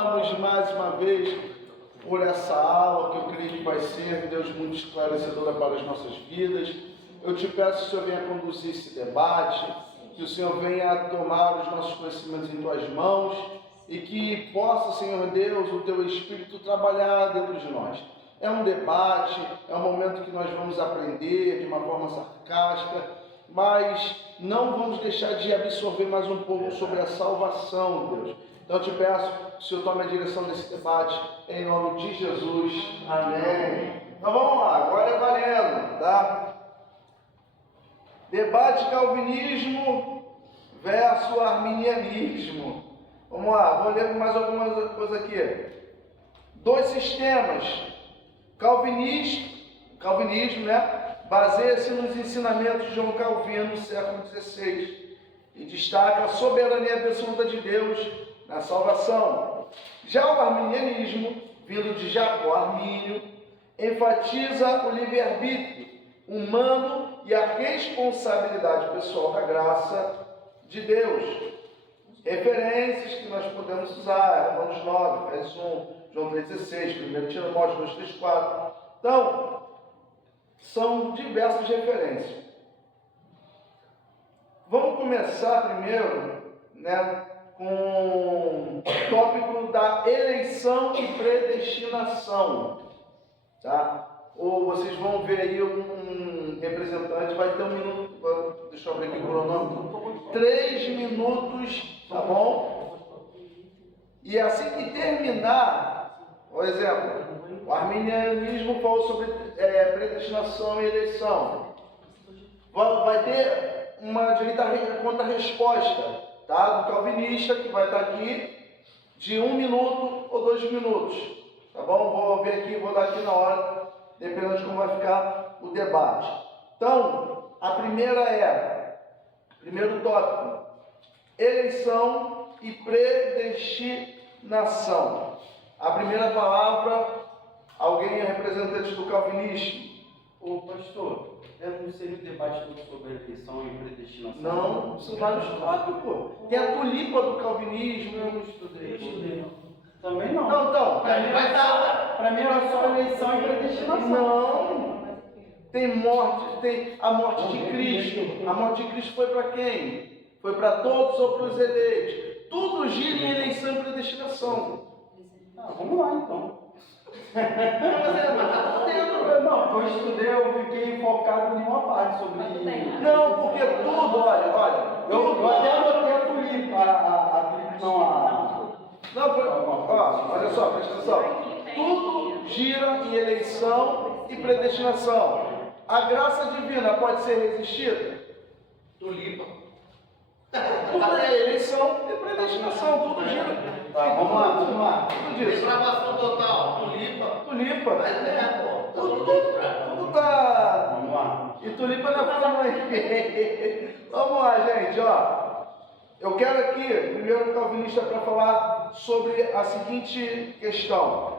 Vamos mais uma vez por essa aula que eu creio que vai ser, Deus, muito esclarecedora para as nossas vidas. Eu te peço que o Senhor venha conduzir esse debate, que o Senhor venha tomar os nossos conhecimentos em tuas mãos e que possa, Senhor Deus, o teu Espírito trabalhar dentro de nós. É um debate, é um momento que nós vamos aprender de uma forma sarcástica, mas não vamos deixar de absorver mais um pouco sobre a salvação, Deus. Então eu te peço que o Senhor tome a direção desse debate, em nome de Jesus. Amém. Então vamos lá, agora é valendo, tá? Debate calvinismo versus arminianismo. Vamos lá, vou ler mais algumas coisas aqui. Dois sistemas. Calvinismo, né? Baseia-se nos ensinamentos de João Calvino, no século XVI, e destaca a soberania absoluta de Deus na salvação. Já o arminianismo, vindo de Jacó Armínio, enfatiza o livre-arbítrio humano e a responsabilidade pessoal da graça de Deus. Referências que nós podemos usar: Romanos 9, Efésios 1, João 3,16, 1 Timóteo 2,3,4. Então, são diversas referências. Vamos começar primeiro, né, com o tópico da eleição e predestinação, tá? Ou vocês vão ver aí um representante, vai ter um minuto, deixa eu abrir aqui o cronômetro, 3 minutos, tá bom? E assim que terminar, por exemplo, o arminianismo falou sobre predestinação e eleição. Vai ter uma direita contra-resposta, tá? Do calvinista, que vai estar aqui, de 1 minuto ou 2 minutos, tá bom? Vou ver aqui, vou dar aqui na hora, dependendo de como vai ficar o debate. Então, a primeira primeiro tópico, eleição e predestinação. A primeira palavra, alguém é representante do calvinismo? Ô pastor, não seria o debate todo sobre eleição e predestinação? Não, isso vai no tópico. Tem a tulipa do calvinismo. Eu não estudei. Também não. Não, então. Para mim era só eleição e predestinação. Não. Tem morte, tem a morte de Cristo. A morte de Cristo foi para quem? Foi para todos ou para os eleitos? Tudo gira em eleição e predestinação. Vamos lá então. Não, eu estudei, eu fiquei focado em uma parte sobre isso. Não, porque tudo, olha. Eu até anotei a tulipa, olha só, presta atenção. Tudo gira em eleição e predestinação. A graça divina pode ser resistida? Tulipa. Tudo é eleição e predestinação, tudo gira. Tá, vamos lá. Tudo disso. Depravação total, tulipa. Tudo tá. Vamos lá. E tulipa não é forma aí. Vamos lá, gente, ó. Eu quero aqui, primeiro calvinista, para falar sobre a seguinte questão.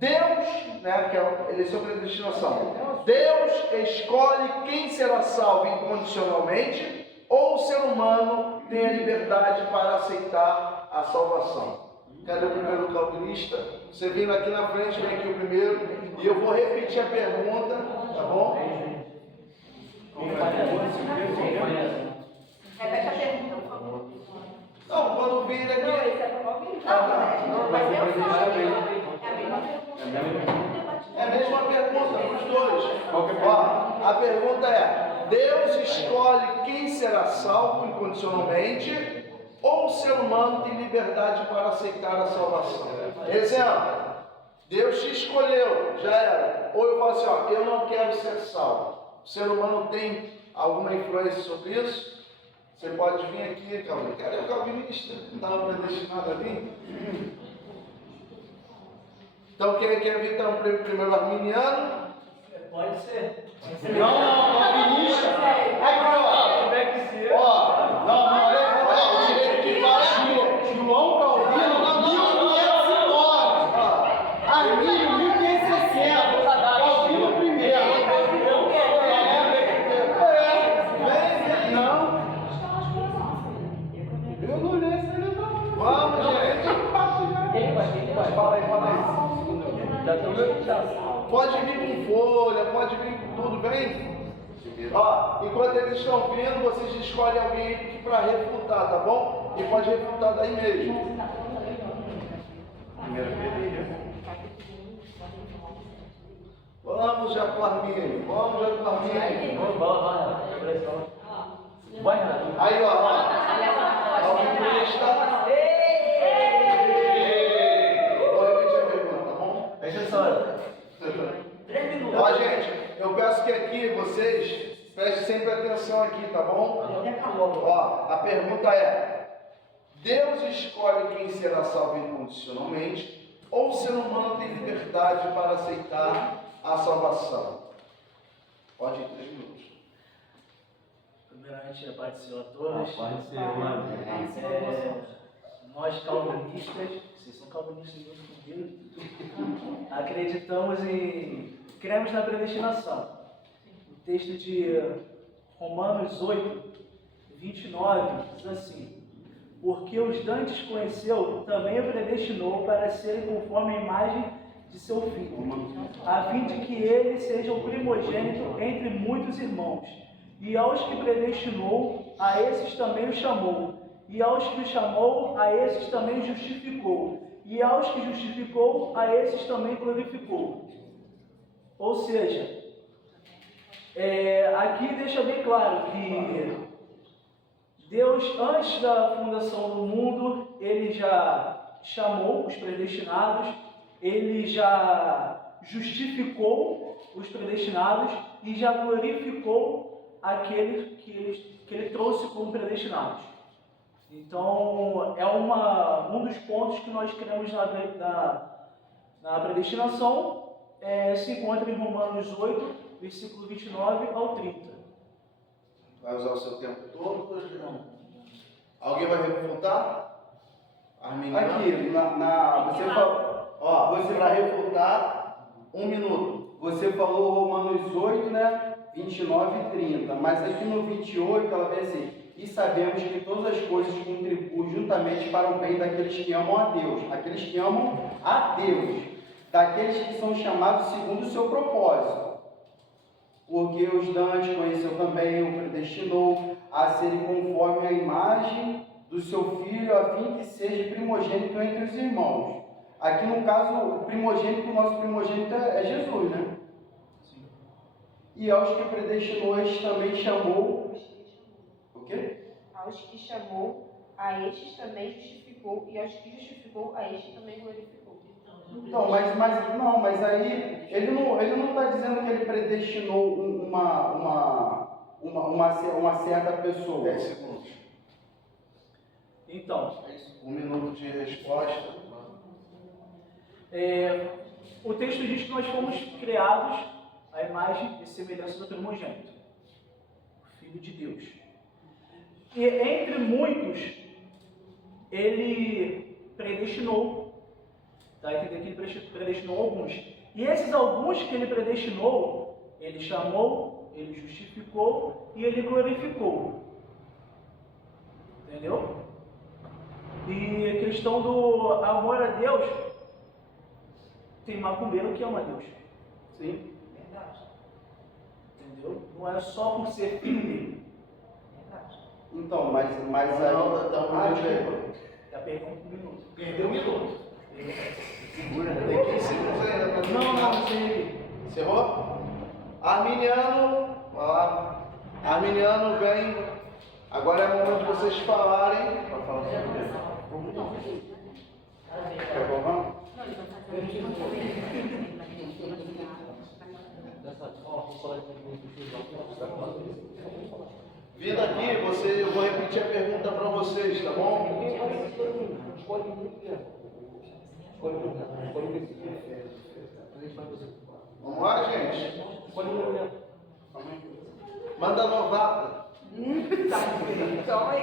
Deus, né, que é eleição e predestinação. Deus escolhe quem será salvo incondicionalmente, ou o ser humano tem a liberdade para aceitar a salvação. Cadê o primeiro calvinista? Você vem aqui na frente, vem aqui o primeiro, e eu vou repetir a pergunta, tá bom? Repete a pergunta, por favor. Não, quando vir aqui. Não, esse é para o Calvino. Não, vai ser o salvo. É a mesma pergunta. É a mesma pergunta para os dois. Ó, a pergunta é: Deus escolhe quem será salvo incondicionalmente, ou o ser humano tem liberdade para aceitar a salvação? Exemplo: Deus te escolheu, já era. Ou eu falo assim, ó, eu não quero ser salvo. O ser humano tem alguma influência sobre isso? Você pode vir aqui, Calvin. Cadê o calvinista? Não estava predestinado a vir? Então quem quer vir então primeiro arminiano? Pode ser. Não, calvinista. O direito de fala João Calvino, 1509. Armínio, 1560. Calvino primeiro. Não. Eu não li esse livro. Vamos, gente. Fala aí. Já tô meio chato. Pode vir com folha, pode vir com tudo, vem. Ó, enquanto eles estão vindo, vocês escolhem alguém para refutar, tá bom? E pode refutar daí mesmo. Primeiro Pedro. Vamos, Jacoarminho. Vamos, Jacoarminho. Vai, Renato. Aí, ó. Vou repetir a pergunta, tá bom? Fecha essa hora. 3 minutos. Ó, gente, eu peço que aqui vocês prestem sempre atenção aqui, tá bom? Ó, a pergunta é: Deus escolhe quem será salvo incondicionalmente ou o ser humano tem liberdade para aceitar a salvação? Pode ir 3 minutos. Primeiramente, a paz do Senhor a todos. Pode ser, mano. Nós calvinistas, vocês são calvinistas junto comigo, acreditamos cremos na predestinação. O texto de Romanos 8, 29 diz assim: porque os dantes conheceu, também o predestinou para serem conforme a imagem de seu filho, a fim de que ele seja o primogênito entre muitos irmãos. E aos que predestinou, a esses também o chamou. E aos que o chamou, a esses também justificou. E aos que justificou, a esses também glorificou. Ou seja, aqui deixa bem claro que Deus, antes da fundação do mundo, Ele já chamou os predestinados, Ele já justificou os predestinados e já glorificou aqueles que Ele trouxe como predestinados. Então, é um dos pontos que nós cremos na predestinação, se encontra em Romanos 8, versículo 29 ao 30. Vai usar o seu tempo todo? Não. Alguém vai refutar? Arminiano? Aqui, você falou. Ó, você vai refutar 1 minuto. Você falou Romanos 8, né? 29 e 30. Mas aqui no 28 ela vai assim: e sabemos que todas as coisas contribuem juntamente para o bem daqueles que amam a Deus. Aqueles que amam a Deus. Daqueles que são chamados segundo o seu propósito. Porque os dantes conheceu também, o predestinou a serem conforme a imagem do seu filho, a fim que seja primogênito entre os irmãos. Aqui no caso, o nosso primogênito é Jesus, né? Sim. E aos que predestinou, este também chamou. O quê? Aos que chamou, a estes também justificou, e aos que justificou, a estes também glorificou. Então, mas aí ele não está dizendo que ele predestinou uma certa pessoa. 10 segundos. Então, 1 minuto de resposta. o texto diz que nós fomos criados à imagem e semelhança do primogênito, o Filho de Deus. E entre muitos, ele predestinou. Dá a entender que ele predestinou alguns. E esses alguns que ele predestinou, ele chamou, ele justificou e ele glorificou. Entendeu? E a questão do amor a Deus, tem macumbeiro que ama a Deus. Sim. Verdade. Entendeu? Não é só por ser filho dele. Verdade. Então, mas aí. Já perdeu 1 minuto. Perdeu 1 minuto. Segura, né? Tem 15 segundos ainda pra Não, sei. Encerrou? Arminiano, ó lá. Arminiano vem. Agora é o momento de vocês falarem. Para falar sobre ele. Quer provar? Vindo aqui, eu vou repetir a pergunta para vocês, tá bom? Vamos lá, gente? Manda novata. Calma aí.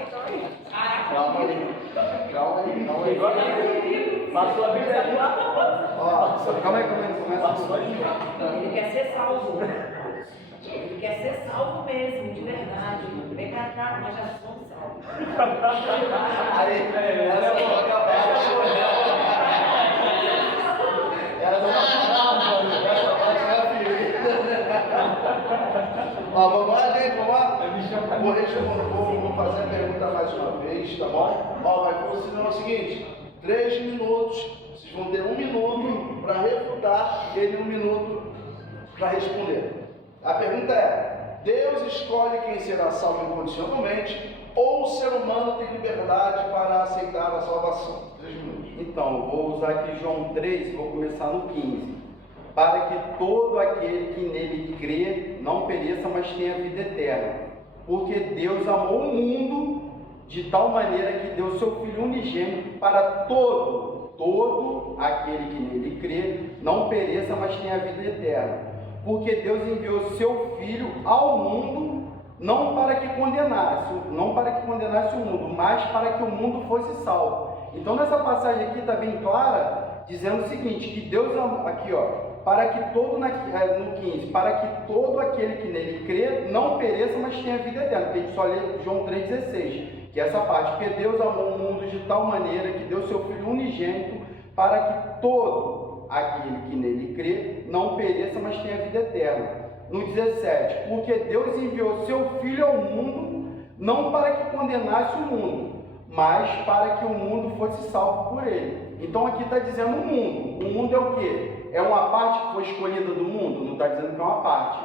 Calma aí. Passou a Bíblia ali. Ó, calma aí. Ele quer ser salvo. Ele quer ser salvo mesmo, de verdade. Vem pra cá, nós já somos salvos. Aí, essa é Vou fazer a pergunta mais uma vez, tá bom? Ó, vai funcionar o seguinte: 3 minutos, vocês vão ter 1 minuto para refutar e 1 minuto para responder. A pergunta é: Deus escolhe quem será salvo incondicionalmente ou o ser humano tem liberdade para aceitar a salvação? 3 minutos. Então, eu vou usar aqui João 3 e vou começar no 15. Para que todo aquele que nele crê não pereça, mas tenha vida eterna. Porque Deus amou o mundo de tal maneira que deu seu Filho unigênito para todo aquele que nele crê não pereça, mas tenha vida eterna. Porque Deus enviou seu Filho ao mundo não para que condenasse o mundo, mas para que o mundo fosse salvo. Então nessa passagem aqui está bem clara, dizendo o seguinte, que Deus amou, aqui ó, para que todo, no 15, para que todo aquele que nele crê não pereça, mas tenha vida eterna, porque a gente só lê João 3,16, que é essa parte, porque Deus amou o mundo de tal maneira que deu seu Filho unigênito, para que todo aquele que nele crê não pereça, mas tenha vida eterna. No 17, porque Deus enviou seu Filho ao mundo, não para que condenasse o mundo, mas para que o mundo fosse salvo por ele. Então aqui está dizendo o mundo. O mundo é o quê? É uma parte que foi escolhida do mundo? Não está dizendo que é uma parte.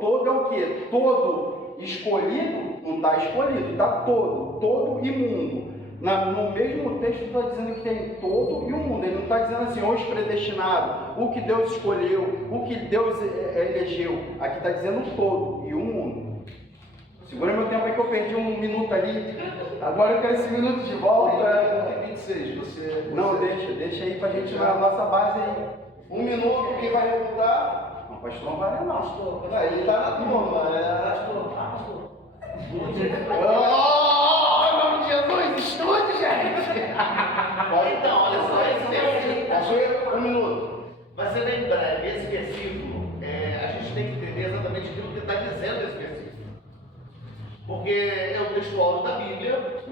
Todo é o quê? Todo escolhido? Não está escolhido, está todo imundo. No mesmo texto está dizendo que tem todo e o mundo. Ele não está dizendo assim, os predestinados, o que Deus escolheu, o que Deus elegeu. Aqui está dizendo todo e o mundo. Segura meu tempo aí que eu perdi 1 minuto ali. Agora eu quero esse minuto de volta. Tem 26, você... Não, deixa aí pra gente na nossa base aí. 1 minuto, quem vai refutar? Não, pastor não vale não. Pastor, Ele está na turma, pastor. Oh, em nome de Jesus, estude, gente! Então, olha só, esse versículo 1 minuto. vai ser bem breve. Esse versículo, a gente tem que entender exatamente aquilo que está dizendo esse versículo. Porque é o textual da Bíblia,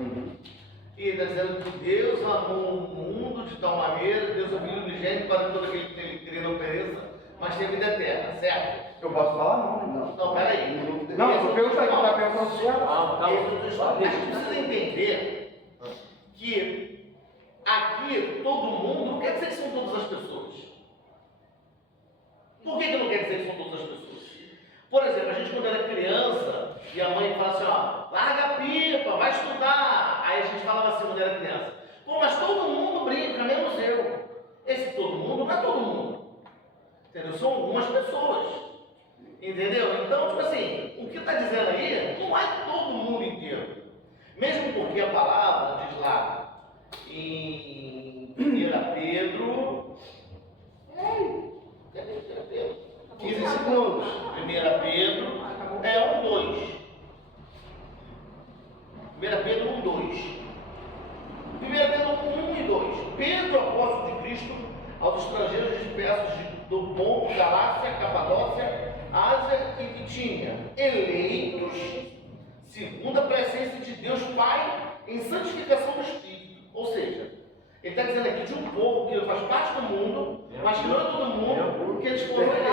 e está dizendo que Deus amou o mundo de tal maneira, Deus é o Filho unigênito para que todo aquele que nele crê não pereça, mas tenha vida eterna, certo? Eu posso falar? Não. Não, peraí. Não, eu tô perguntando, tá perguntando se A gente precisa entender que aqui todo mundo não quer dizer que são todas as pessoas. Por que não quer dizer que são todas as pessoas? Por exemplo, a gente quando era criança e a mãe fala assim, ó, larga a pipa, vai estudar. Aí a gente falava assim quando era criança, pô, mas todo mundo brinca, menos eu. Esse todo mundo não é todo mundo. Entendeu? São algumas pessoas. Entendeu? Então, tipo assim, o que está dizendo aí não é todo mundo inteiro. Mesmo porque a palavra diz lá em 1 Pedro. 15 segundos. 1 Pedro 1:2. 1 Pedro 1:2. 1 Pedro 1 e 2. Pedro, apóstolo de Cristo, aos estrangeiros dispersos do Ponto, Galácia, Capadócia, Ásia e Bitínia, eleitos segundo a presença de Deus Pai em santificação do Espírito. Ou seja, ele está dizendo aqui de um povo que faz parte do mundo, mas que não é todo mundo, porque eles foram eleitos.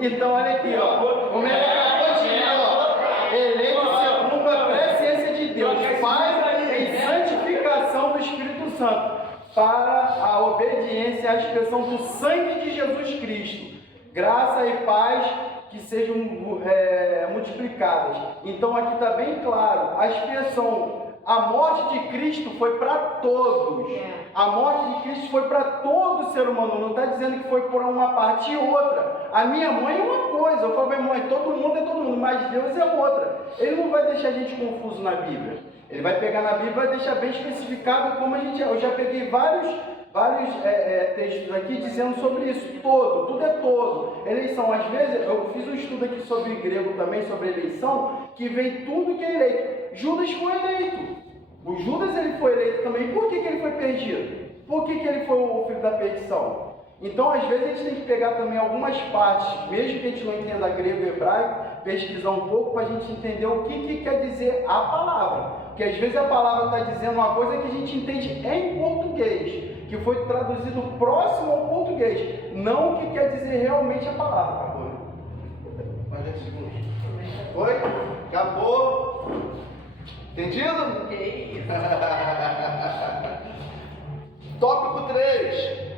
Então, olha aqui, ó. Como é que acabou de dizer, ó. Eleito segundo a presciência de Deus, Pai em santificação do Espírito Santo, para a obediência à expressão do sangue de Jesus Cristo. Graça e paz que sejam multiplicadas. Então, aqui está bem claro, a expressão, a morte de Cristo foi para todos. A morte de Cristo foi para todo ser humano. Não está dizendo que foi por uma parte e outra. A minha mãe é uma coisa. Eu falo, minha mãe, todo mundo é todo mundo, mas Deus é outra. Ele não vai deixar a gente confuso na Bíblia. Ele vai pegar na Bíblia e vai deixar bem especificado como a gente é. Eu já peguei vários textos aqui dizendo sobre isso. Tudo é todo. Eleição, às vezes, eu fiz um estudo aqui sobre grego também, sobre eleição, que vem tudo que é eleito. Judas foi eleito. O Judas ele foi eleito também. Por que ele foi perdido? Por que ele foi o filho da perdição? Então, às vezes, a gente tem que pegar também algumas partes, mesmo que a gente não entenda grego e hebraico, pesquisar um pouco para a gente entender o que quer dizer a palavra. Porque às vezes a palavra está dizendo uma coisa que a gente entende em português, que foi traduzido próximo ao português, não o que quer dizer realmente a palavra. Mais 10 segundos. Foi? Acabou? Entendido? Que isso? Tópico 3.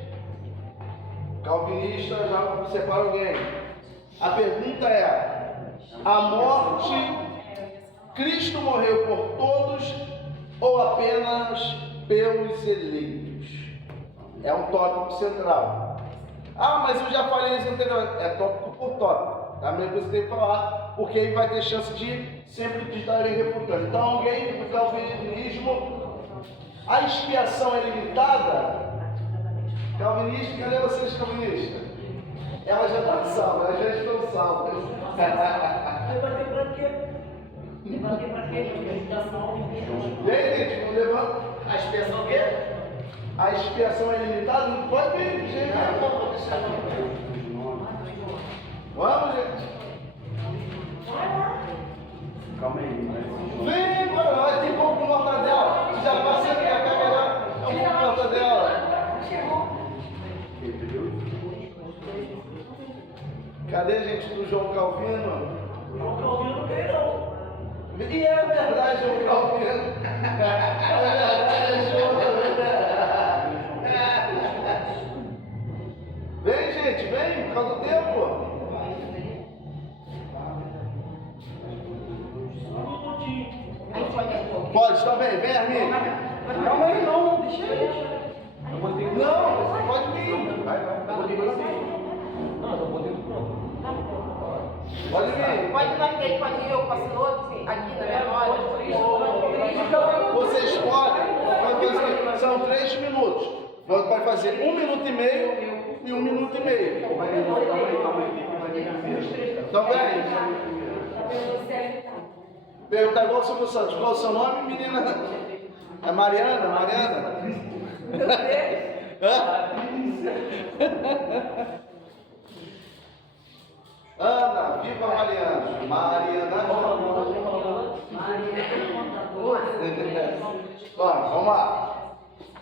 Calvinista, já separa alguém. A pergunta é: a morte, Cristo morreu por todos ou apenas pelos eleitos? É um tópico central. Ah, mas eu já falei isso anteriormente. É tópico por tópico. A mesma coisa que tem que falar, porque aí vai ter chance de sempre de estarem refutando. Então, alguém do calvinismo, a expiação é limitada? Calvinista, cadê vocês, calvinistas? Ela já está salva, elas já estão salvas. Debater pra quê? Debater pra quê? Porque a gente está salvo. Vem, gente, vamos levar. A expiação o quê? A expiação é limitada? Não pode vir, gente. Vamos, gente. Calma aí, Vem, vai ter pão com mortadela. Já passei aqui, a câmera é um pão com mortadela. Cadê a gente do João Calvino? O João Calvino não veio, não. E é verdade, João Calvino. É verdade, João Calvino. Vem, gente, vem, por causa do tempo. A gente pode ir. Pode, tá bem, vem, amigo. Calma aí, não, deixa ele. Não, pode vir. Pode vir. Pode ir naquele, pode ir, eu posso ir no outro, aqui na minha hora. Você escolhe, vai fazer, são 3 minutos. Você pode fazer 1 minuto e meio e 1 minuto e meio. Então, vem. Perguntar igual o Silvio Santos, qual é o seu nome, menina? É Mariana? Mariana? Hã? Ana, viva Mariana. Mariana. Vamos lá.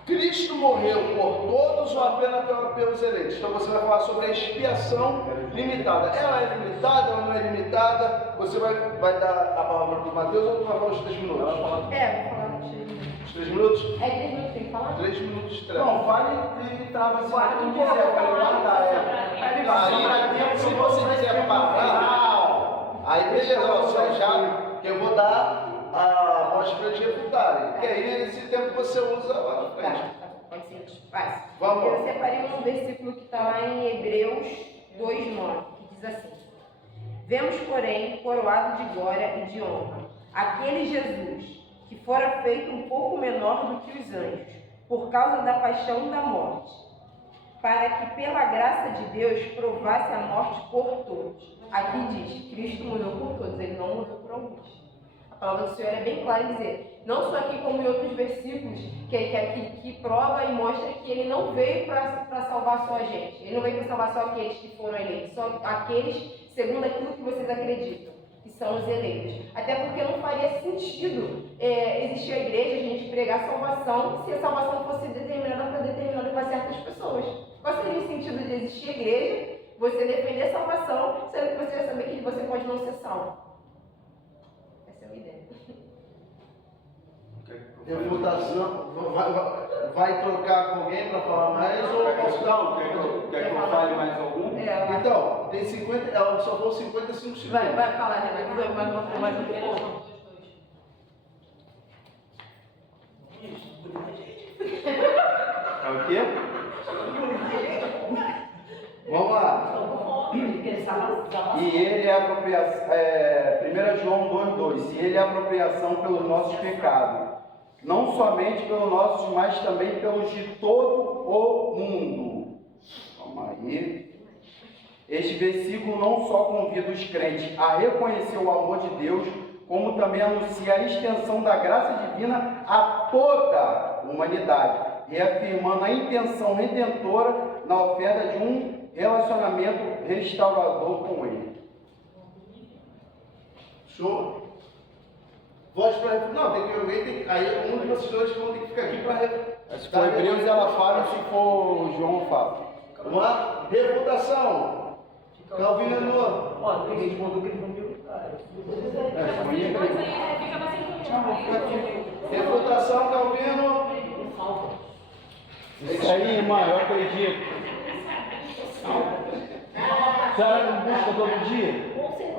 Cristo morreu por todos ou apenas pelos eleitos? Então você vai falar sobre a expiação limitada. Ela é limitada, ela não é limitada? Você vai dar a palavra para o Mateus ou tu vai falar os 3 minutos? Vou falar os 3 minutos. Os 3 minutos? É 3 minutos, tem que falar? 3 minutos de treva. Não, fale e trava se você não quiser, eu falei, guarda Aí, se você quiser parar, aí beleza, ó, já que eu vou dar a voz para eles refutarem. Porque aí nesse tempo você usa lá na frente. Tá, pode ser. Vai. Vamos. Eu separei um versículo que está lá em Hebreus 2:9, que diz assim: Vemos, porém, coroado de glória e de honra, aquele Jesus, que fora feito um pouco menor do que os anjos, por causa da paixão e da morte, para que pela graça de Deus provasse a morte por todos. Aqui diz, Cristo morreu por todos, ele não morreu por alguns. A palavra do Senhor é bem clara em dizer, não só aqui como em outros versículos, que prova e mostra que ele não veio para salvar só a gente. Ele não veio para salvar só aqueles que foram eleitos, só aqueles segundo aquilo que vocês acreditam, que são os eleitos. Até porque não faria sentido existir a igreja, a gente pregar salvação, se a salvação fosse determinada para certas pessoas. Qual seria o sentido de existir a igreja, você defender a salvação, sendo que você já sabe que você pode não ser salvo? Essa é a ideia. Refutação, vai trocar com alguém para falar mais ou posso dar? Quer que eu fale mais algum? Então, tem 50, ela só falou 55 segundos. Vai falar, né? Mais um pouco. É o quê? Vamos lá. E ele é apropriação, 1 João 2,2, e ele é apropriação pelos nossos pecados, não somente pelos nossos, mas também pelos de todo o mundo. Calma aí. Este versículo não só convida os crentes a reconhecer o amor de Deus, como também anuncia a extensão da graça divina a toda a humanidade, reafirmando a intenção redentora na oferta de um relacionamento restaurador com Ele. Show? Voz para refutar. Não, tem que. Aí um de vocês dois vão ter que ficar aqui para. Se for Hebreus, ela fala, se for João, fala. Vamos lá? Refutação. Calvino. Ó, tem gente que mandou que eles não viram, cara. Refutação, Calvino. Isso aí, irmão, eu acredito. Você não busca todo dia?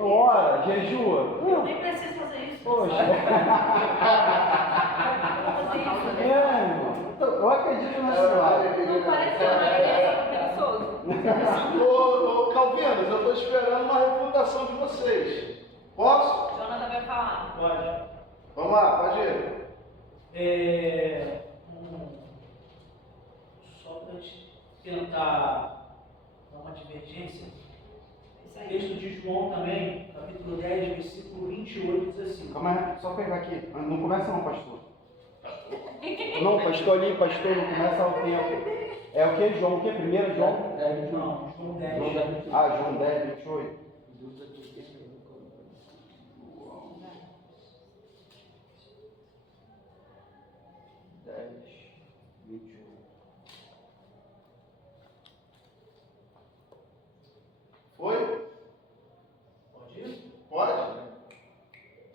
Ora, jejua. Eu nem preciso fazer isso. Poxa. Irmão. Eu acredito na senhora. Não parece que é uma preguiçoso. Ô, Calvinos, eu estou esperando uma refutação de vocês. Posso? Jonathan vai falar. Pode. Vamos lá, pode ir. Só para a gente tentar dar uma divergência, o texto de João também, capítulo 10, versículo 28, diz assim. Calma aí, só pegar aqui. Não começa não, pastor. Não, pastor ali, pastor, não começa ao tempo. É o que, João? O que? Primeiro João? Não, João 10. Ah, João 10, 28. Foi? Pode ir? Pode?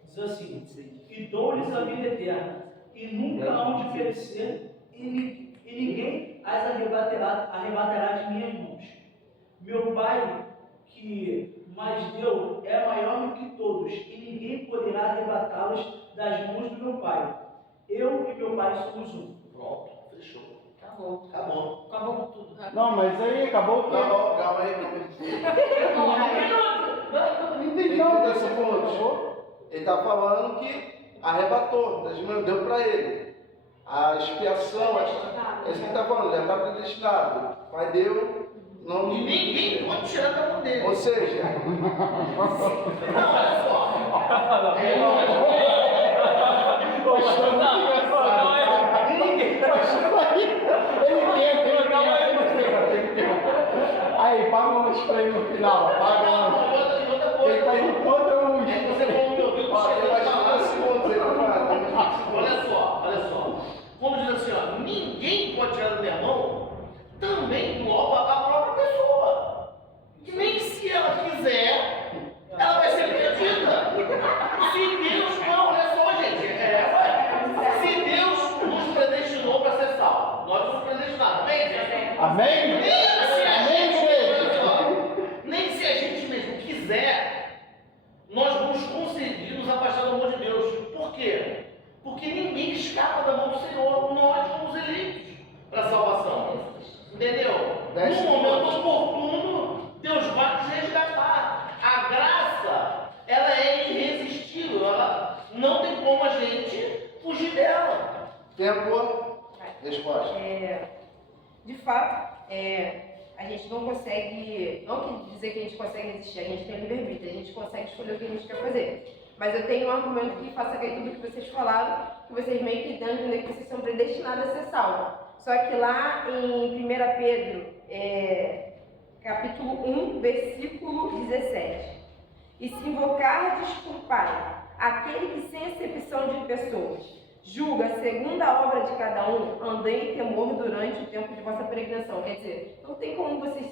Diz assim: e dou-lhes a vida eterna, e nunca hão de perecer, e ninguém as arrebatará de minhas mãos. Meu Pai, que mais deu, é maior do que todos, e ninguém poderá arrebatá-los das mãos do meu Pai. Eu e meu Pai somos um. Pronto, fechou. Acabou. Acabou. Acabou com tudo. Não, mas aí acabou o tempo. Calma aí. Não entendi Tem nada 30 dessa segundos. Ele está falando que arrebatou, das mãos, deu para ele. A expiação, é isso que ele está falando, já está predestinado. Pai deu, não E ninguém pode tirar da mão dele. Ou seja, Não, olha só. Aí, paga um lanche pra ele no final. Paga um lanche. Ele tá indo contra o Você falou meu ouvido, olha só. Quando diz assim, ó, ninguém pode tirar da minha mão, também engloba a própria pessoa. Que nem se ela quiser, ela vai ser perdida. Se Deus, não, olha só, gente, se Deus nos predestinou para ser salvo, nós somos predestinados, amém, gente? Amém? Nem se a gente mesmo quiser, nós vamos conseguir nos afastar do amor de Deus. Por quê? Porque ninguém escapa da mão do Senhor. Nós somos eleitos para a salvação. Entendeu? No momento oportuno, Deus vai nos resgatar. A graça, ela é irresistível. Ela não tem como a gente fugir dela. tempo, resposta. De fato, a gente não consegue, não quer dizer que a gente consegue resistir, a gente tem livre-arbítrio, a gente consegue escolher o que a gente quer fazer. Mas eu tenho um argumento que faça cair tudo que vocês falaram, que vocês meio que dão a entender que vocês são predestinados a ser salvos. Só que lá em 1 Pedro, capítulo 1, versículo 17. E se invocardes por Pai, aquele que sem acepção de pessoas, julga segundo a obra de cada um, andei em temor durante o tempo de vossa peregrinação. Quer dizer, não tem como vocês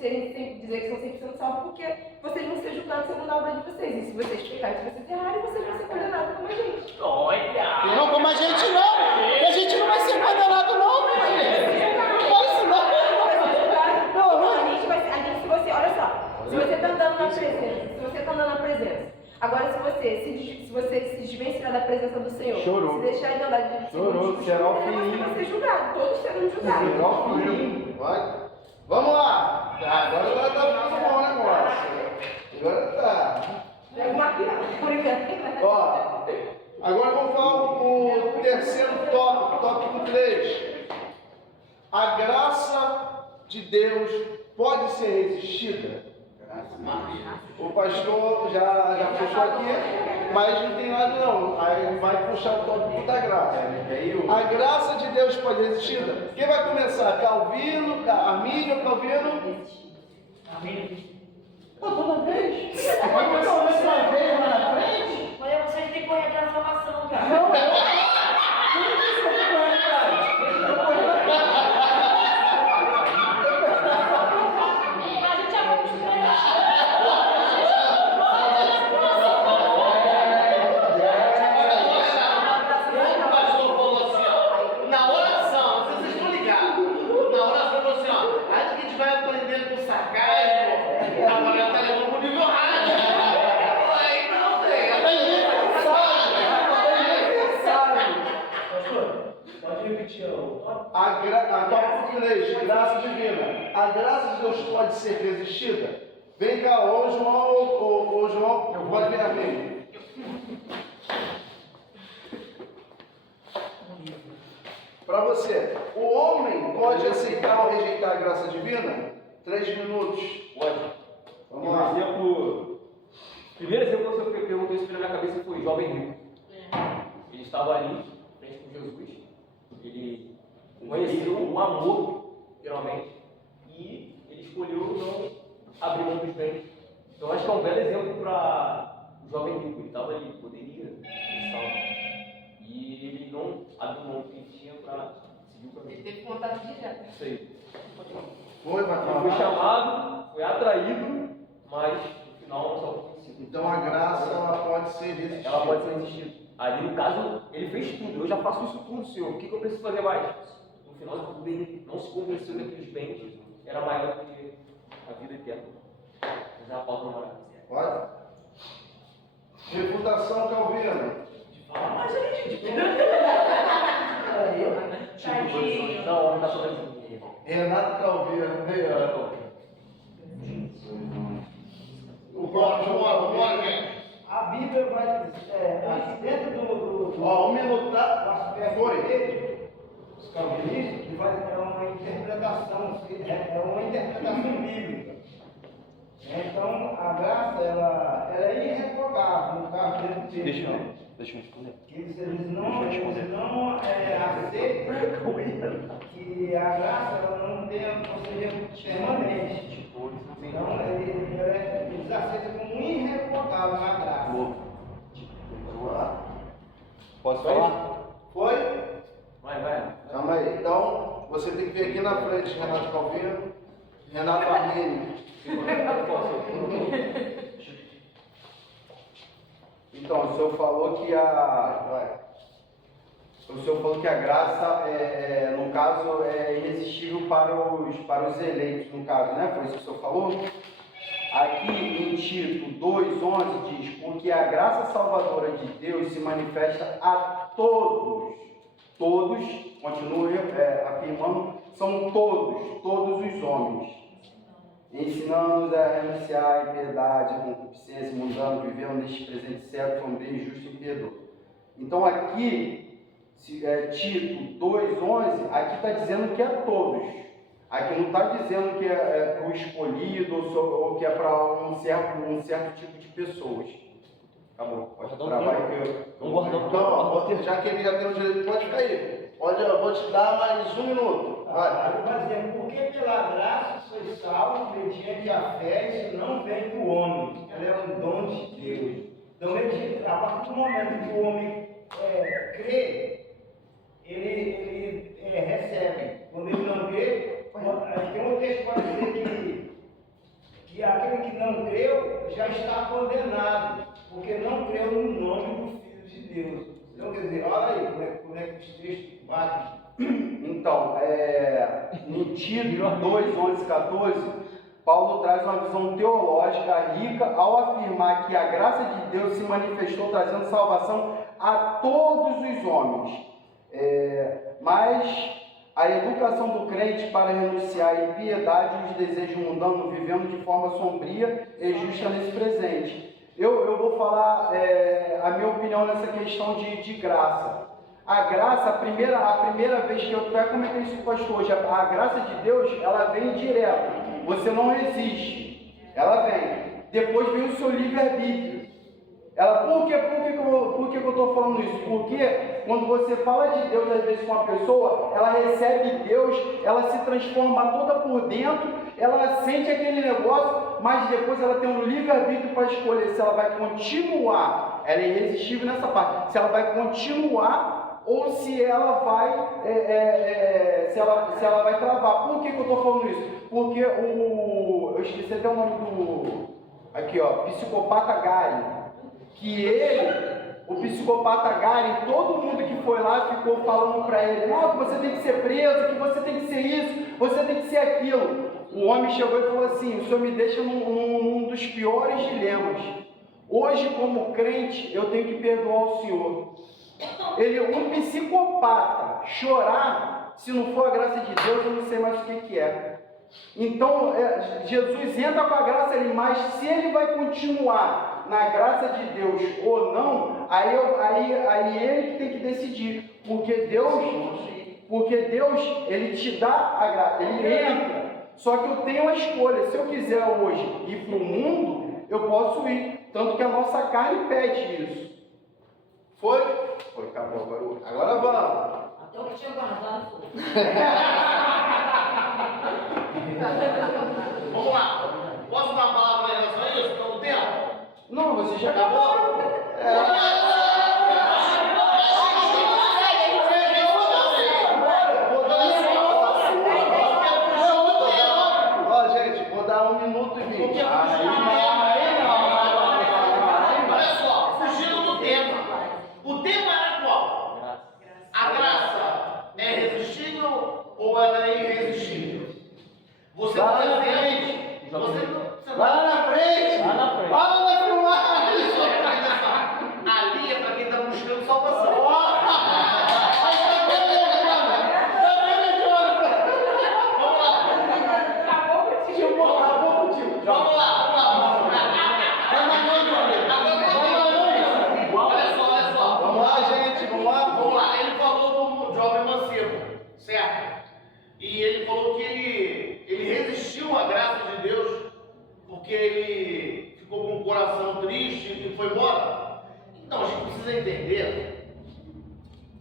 dizer que são 100% salvos, porque vocês vão ser julgados segundo a obra de vocês. E se vocês pecarem, se vocês errarem, vocês vão ser condenados como a gente. Olha! Não como a gente não. E a gente não vai ser condenado não, meu filho. Não faz isso não. Se você, olha só, se você está andando na presença, agora se você se desvencilhar da presença do Senhor, Chorou. se deixar de andar de Chorou, será o fim. você vai ser julgado, todos serão julgados. Será o fim. Vai. Vamos lá. Agora tá ficando bom o negócio. Agora tá. Ó, agora vamos falar o terceiro tópico 3. A graça de Deus pode ser resistida? O pastor já puxou aqui, mas não tem nada não. Aí vai puxar o tópico da graça. A graça de Deus pode ser resistida? Quem vai começar? Calvino, Armínio ou Calvino? Amém. Pô, toda vez. Vai começar uma vez lá na frente? Mas vocês têm que correr atrás da salvação, cara. Não, não. Tudo isso que eu correr atrás. A gente já vamos esperar. tópico 3, graça divina. A graça de Deus pode ser resistida? Vem cá, ô João, pode vir a mim. Para você, o homem pode aceitar ou rejeitar a graça divina? 3 minutos. Pode. Vamos lá. O primeiro exemplo que você perguntou isso na minha cabeça foi o jovem rico. Ele estava ali, frente com Jesus. Ele conheceu o amor, geralmente, e ele escolheu não abrir mão dos bens. Então, acho que é um belo exemplo para o jovem rico. Ele estava ali, poderia ser salvo. E ele não abriu mão do que ele tinha para seguir o caminho. Ele teve contato direto. Isso aí. Foi, vai Ele foi chamado, foi atraído, mas no final não salvou conhecido. Então a graça ela pode ser resistida. Ela pode ser resistida. Ali no caso, ele fez tudo. Eu já faço isso tudo, Senhor. O que eu preciso fazer mais? No final de tudo, ele não se convenceu daqueles bens. Era maior do que a vida eterna. Mas é uma pauta moral. Pode? Reputação, Calvino. Fala mais aí, gente. Tadinho. Não, tá falando assim. Renato Calvino. O próprio, vamos gente. A Bíblia vai dizer, dentro do Ó, um minuto, tá? aspecto Foi. dele, os calvinistas, que é uma interpretação bíblica. Então, a graça, ela é irrevogável, no caso dentro deles. Deixa eu responder. Que eles não aceitam que a graça ela não seja permanente. Então, eles aceitam como irrevogável a graça. Vamos lá. Posso falar? Foi? Vai. Calma aí. Então, você tem que vir aqui na frente, Renato Calvino. Renato Armini. Então, o senhor falou que a graça, no caso, é irresistível para os eleitos, no caso, né? Foi isso que o senhor falou? Aqui em Tito 2,11 diz: porque a graça salvadora de Deus se manifesta a todos. Todos, continua afirmando, são todos os homens, ensinando-nos a renunciar à impiedade, à concupiscência mundana, vivendo neste presente certo, sombrio, justo e impiedoso. Então aqui, Tito 2,11, aqui está dizendo que é todos. Aqui não está dizendo que é para o escolhido ou que é para um certo tipo de pessoas. Tá bom, pode travar aí. Então, já que ele já tem o direito, pode ficar aí. Eu vou te dar mais 1 minuto. Vai. Vai dizer, porque pela graça sois salvos mediante a fé, isso não vem do homem, ela é um dom de Deus. Então, a partir do momento que o homem crê, ele recebe. Quando ele não crê, tem um texto que vai dizer que aquele que não creu já está condenado, porque não creu no nome do Filho de Deus. Então, quer dizer, olha aí como é que os textos batem. Então, no Tito 2:11, 14, Paulo traz uma visão teológica rica ao afirmar que a graça de Deus se manifestou trazendo salvação a todos os homens. Mas a educação do crente para renunciar à impiedade e os desejos mundanos, vivendo de forma sombria e justa nesse presente. Eu vou falar a minha opinião nessa questão de graça. A graça, a primeira vez que eu até comentei isso com o pastor hoje, a graça de Deus, ela vem direto. Você não resiste. Ela vem. Depois vem o seu livre-arbítrio. Por que eu estou falando isso? Porque quando você fala de Deus, às vezes, com uma pessoa, ela recebe Deus, ela se transforma toda por dentro, ela sente aquele negócio, mas depois ela tem um livre-arbítrio para escolher se ela vai continuar. Ela é irresistível nessa parte. Se ela vai continuar ou se ela vai se ela vai travar. Por que eu estou falando isso? Porque eu esqueci até o nome do psicopata Gary, o psicopata Gary, todo mundo que foi lá ficou falando para ele: não, que você tem que ser preso, que você tem que ser isso, você tem que ser aquilo. O homem chegou e falou assim: o senhor me deixa num dos piores dilemas. Hoje, como crente, eu tenho que perdoar o senhor. Um psicopata chorar Se não for a graça de Deus, eu não sei mais o que é. Então, Jesus entra com a graça ali, mas se ele vai continuar na graça de Deus ou não, aí ele que tem que decidir. Porque Deus, ele te dá a graça, ele entra. Só que eu tenho a escolha. Se eu quiser hoje ir para o mundo, eu posso ir. Tanto que a nossa carne pede isso. Foi? Foi, acabou. Agora vamos. Até o que tinha guardado foi. Vamos lá. Posso dar uma palavra em relação a isso? Estão no tempo? Não, você já Acabou? Ó, gente, vou dar 1 minuto e 20. Olha só, fugindo do tema. O tema era qual? A graça é resistível ou ela é irresistível? Você Vai não lá na defende. Você não. Vai lá na frente! Lá na frente. Fala na filmagem! Olha só, presta atenção. Ali é para quem está buscando salvação. Acabou pra ti. Vamos lá. Olha só. Vamos lá, gente, vamos lá. Vamos lá. Ele falou do jovem mancebo, certo? E ele falou que ele resistiu à graça de Deus porque ele ficou com o coração triste e foi embora. Então a gente precisa entender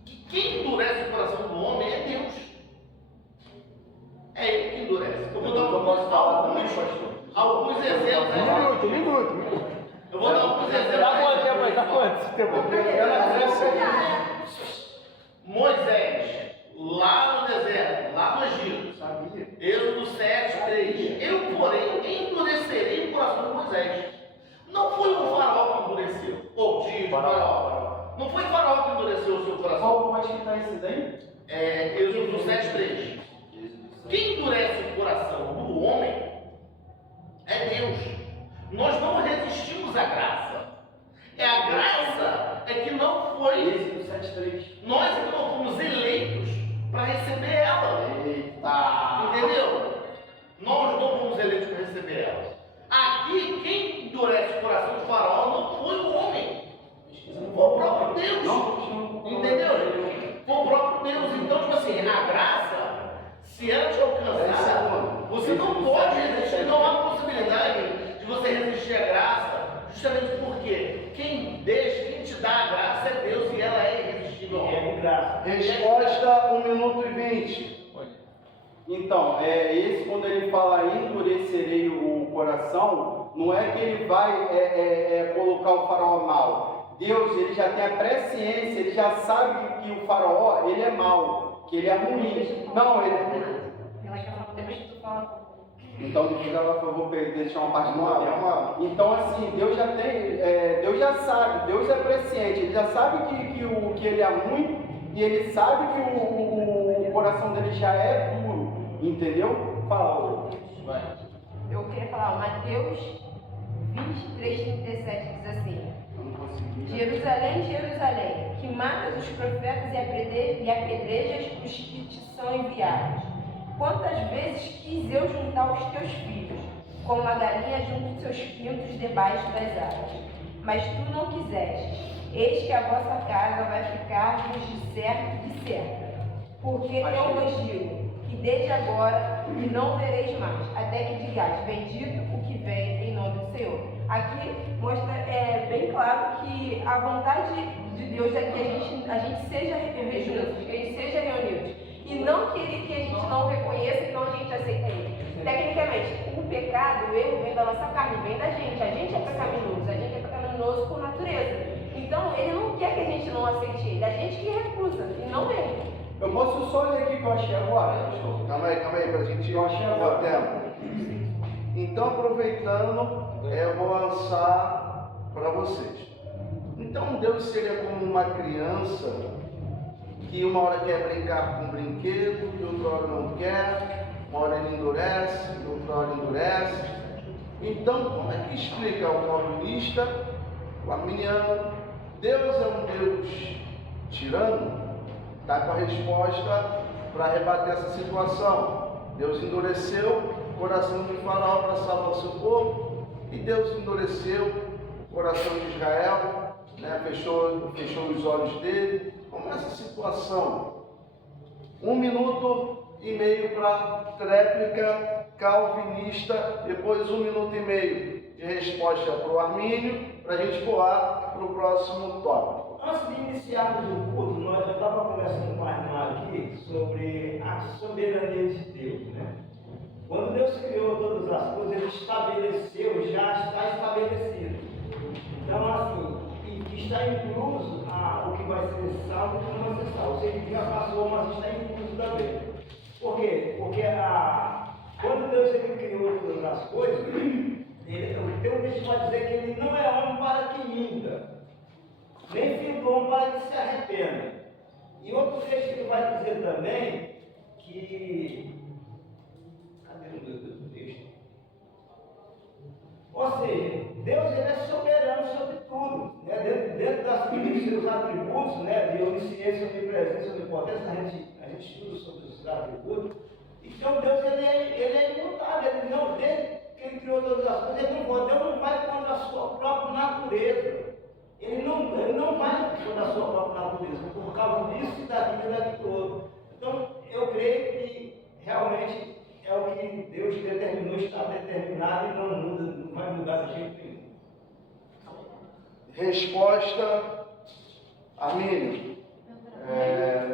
que quem endurece o coração do homem é Deus. É ele que endurece. Eu vou dar alguns exemplos. Eu vou dar alguns exemplos. Tá quanto tempo aí? Tá quanto tempo? Moisés, lá no deserto, lá no Egito, Êxodo 7:3. Eu, porém, endurecerei o coração de Moisés. Não foi o faraó que endureceu. Ou diz faraó. Não foi faraó que endureceu o seu coração. Qual pode que está esse daí? Êxodo 7:3. Quem endurece o coração do homem é Deus. Nós não resistimos à graça. A graça é que não foi. Êxodo 7:3. Nós que não fomos eleitos para receber ela. Eita! Entendeu? Nós não fomos eleitos para receber ela. Aqui, quem endurece o coração do faraó não foi o homem. Foi o próprio Deus. Entendeu? Foi o próprio Deus. Então, tipo assim, a graça, se ela te alcançar, você não pode resistir. Não há possibilidade de você resistir à graça. Justamente porque quem te dá a graça é Deus e ela é irresistível. Resposta 1 minuto e 20. Então, esse quando ele fala endurecerei o coração, não é que ele vai colocar o faraó mal. Deus, ele já tem a presciência, ele já sabe que o faraó, ele é mau, que ele é ruim. Não, ele Depois que tu fala. Então, depois ela vou deixar uma parte do tema. Então, assim, Deus já tem, Deus já sabe, Deus é presciente, ele já sabe que ele é ruim e ele sabe que o coração dele já é duro, entendeu? Fala, vai. Eu queria falar, Mateus 23:37 diz assim: Eu não consegui. Jerusalém, Jerusalém, que matas os profetas e apedrejas os que te são enviados. Quantas vezes quis eu juntar os teus filhos, como a galinha junta os seus pintos debaixo das asas. Mas tu não quiseste. Eis que a vossa casa vai ficar-vos de certo e certa. Porque eu vos digo que desde agora e não vereis mais, até que digais, bendito o que vem em nome do Senhor. Aqui mostra bem claro que a vontade de Deus é que a gente seja juntos, que a gente seja reunidos. E não querer que a gente não reconheça, que não a gente aceite ele. Tecnicamente, o pecado, o erro vem da nossa carne, vem da gente. A gente é pecaminoso por natureza. Então, ele não quer que a gente não aceite ele, a gente que recusa, e não ele. Eu posso só ler aqui que eu achei agora? Calma aí, pra gente Eu achei dar agora. tempo. Então, aproveitando, eu vou lançar para vocês. Então, Deus seria como uma criança que uma hora quer brincar com um brinquedo, e outra hora não quer, uma hora ele endurece, e outra hora endurece. Então, como é que explica o calvinista, o arminiano? Deus é um Deus tirano? Está com a resposta para rebater essa situação. Deus endureceu o coração de Faraó para salvar o seu povo, e Deus endureceu o coração de Israel, né? fechou os olhos dele. Como é essa situação? 1 minuto e meio para tréplica calvinista, depois 1 minuto e meio de resposta para o Armínio, para a gente pular para o próximo tópico. Antes de iniciarmos o culto, nós já estávamos conversando com a irmã aqui sobre a soberania de Deus, né? Quando Deus criou todas as coisas, Ele estabeleceu, já está estabelecido. Então, assim, e está incluso o que vai ser salvo e o que não vai ser salvo. Ou seja, que já passou, mas está incluso também. Por quê? Porque quando Deus criou todas as coisas, o teu texto vai dizer que Ele não é homem para que minta, nem filho do homem para que se arrependa. E outro texto que vai dizer também que... Cadê o meu texto? Ou seja, Deus ele é soberano sobre tudo. Né? Dentro dos seus atributos, né? De onisciência, onipresença, onipotência, a gente estuda sobre os atributos. Então Deus ele é imutável. Desde que Ele criou todas as coisas, Deus não vai contra a sua própria natureza. Ele não vai contra a sua própria natureza, por causa disso e daquilo outro. Então, eu creio que realmente é o que Deus determinou, está determinado e não muda, não vai mudar de jeito nenhum. Resposta, Armínio.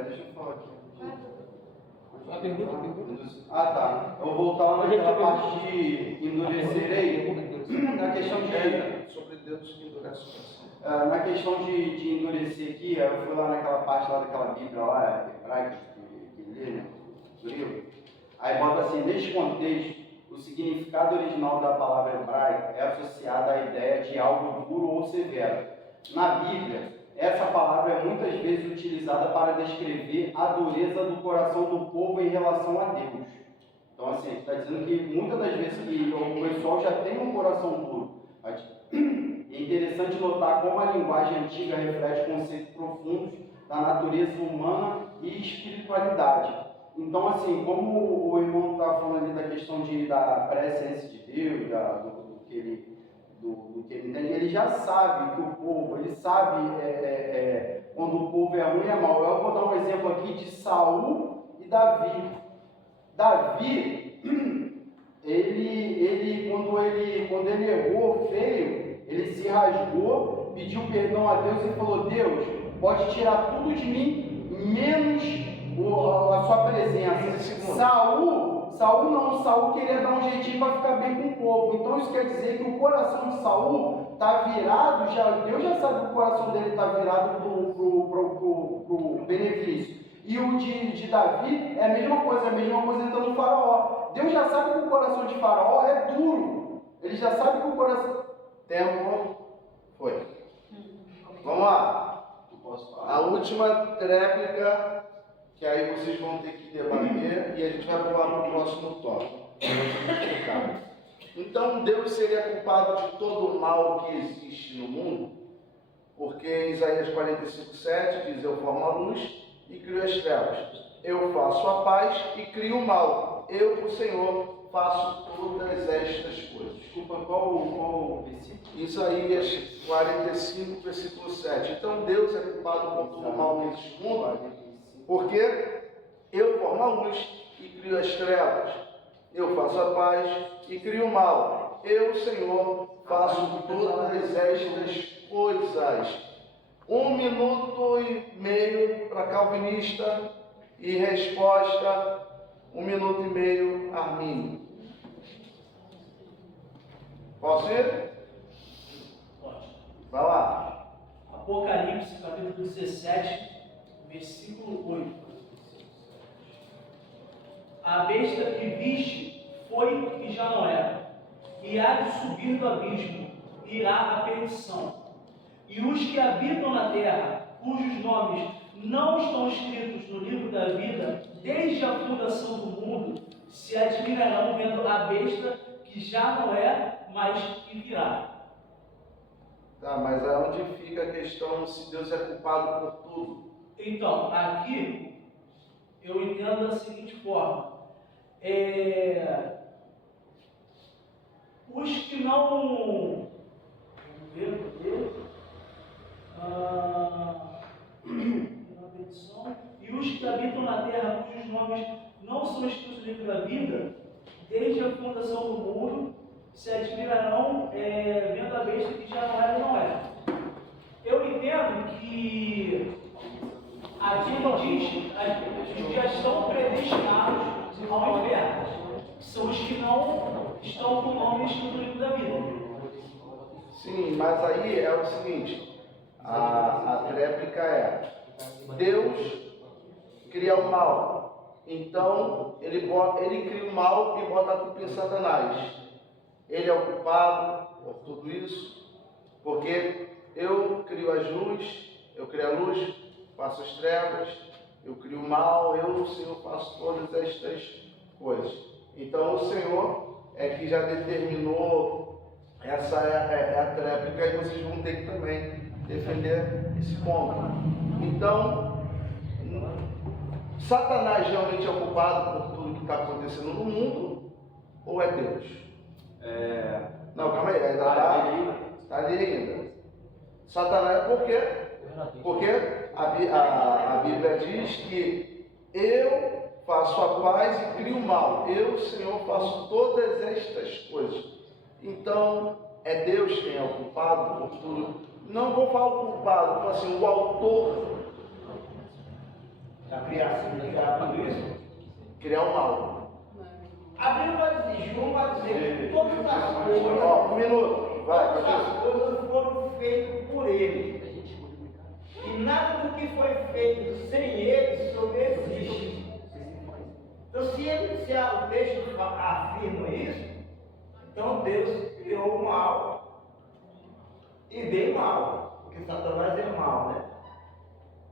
Deixa eu falar aqui. A pergunta. Tá. Eu vou voltar lá naquela parte de endurecerei. Na questão de... Sobre Deus que endurece o coração. Na questão de endurecer aqui, eu fui lá naquela parte lá daquela Bíblia lá, hebraica, que lê, né? Do livro. Aí bota assim, neste contexto, o significado original da palavra hebraica é associado à ideia de algo duro ou severo. Na Bíblia, essa palavra é muitas vezes utilizada para descrever a dureza do coração do povo em relação a Deus. Então assim, está dizendo que muitas das vezes que o pessoal já tem um coração duro. É interessante notar como a linguagem antiga reflete conceitos profundos da natureza humana e espiritualidade. Então, assim, como o irmão está falando ali da questão da pré-essência de Deus, do que ele entende, ele já sabe que o povo, ele sabe quando o povo é ruim e é mau. Eu vou dar um exemplo aqui de Saul e Davi. Davi, quando ele errou feio, ele se rasgou, pediu perdão a Deus e falou: Deus, pode tirar tudo de mim, menos a sua presença. Saul queria dar um jeitinho para ficar bem com o povo. Então isso quer dizer que o coração de Saul está virado, Deus já sabe que o coração dele está virado para o benefício. E o de Davi é a mesma coisa entrando no Faraó. Deus já sabe que o coração de Faraó é duro. Ele já sabe que o coração... Tempo foi. Vamos lá. A última tréplica, que aí vocês vão ter que debater, e a gente vai pular para o próximo tópico. Então, Deus seria culpado de todo o mal que existe no mundo? Porque em Isaías 45:7 diz: eu formo a luz e crio as trevas. Eu faço a paz e crio o mal. Eu, o Senhor, faço todas estas coisas. Desculpa, qual versículo? Isaías 45, versículo 7. Então Deus é culpado por todo o mal que existe no mundo, porque eu formo a luz e crio as trevas. Eu faço a paz e crio o mal. Eu, Senhor, faço todas estas coisas. 1 minuto e meio para calvinista e resposta 1 minuto e meio Armínio. Posso ir? Pode. Vai lá. Apocalipse, capítulo 17, versículo 8. A besta que viste foi e já não é, e há de subir do abismo, e irá à perdição. E os que habitam na terra, cujos nomes não estão escritos no livro da vida, desde a fundação do mundo, se admirarão vendo a besta que já não é, mas que virá. Tá, mas é onde fica a questão se Deus é culpado por tudo. Então, aqui eu entendo da seguinte forma. Os que não... Vamos ver, cadê? Na petição. E os que habitam na terra, cujos nomes não são escritos no livro da vida, desde a fundação do mundo, se admirarão vendo a besta que já não era e não é. Eu entendo que aqui ele diz que já estão predestinados ao inferno, que são os que não estão com o nome escrito no livro da vida. Sim, mas aí é o seguinte, a tréplica é, Deus cria o mal, então ele cria o mal e bota a culpa em Satanás. Ele é o culpado por tudo isso, porque eu crio as luzes, eu crio a luz, faço as trevas, eu crio o mal, o Senhor, faço todas estas coisas. Então o Senhor é que já determinou, essa é a tréplica, e vocês vão ter que também defender esse ponto. Então, Satanás realmente é o culpado por tudo que está acontecendo no mundo, ou é Deus? Não, calma aí, ainda está ali ainda. Satanás, por quê? Porque a Bíblia diz que eu faço a paz e crio o mal. Eu, Senhor, faço todas estas coisas. Então, é Deus quem é o culpado por tudo. Não vou falar o culpado, vou falar assim, o autor Da criação de tudo isso. criar o mal. A Bíblia vai dizer, João vai dizer que todas as coisas, Ó, um minuto, vai, todas continua. as coisas foram feitas por ele. E nada do que foi feito sem ele sobreexiste. Então, se o texto afirma isso, então Deus criou o mal e deu mal, porque Satanás é mal, né?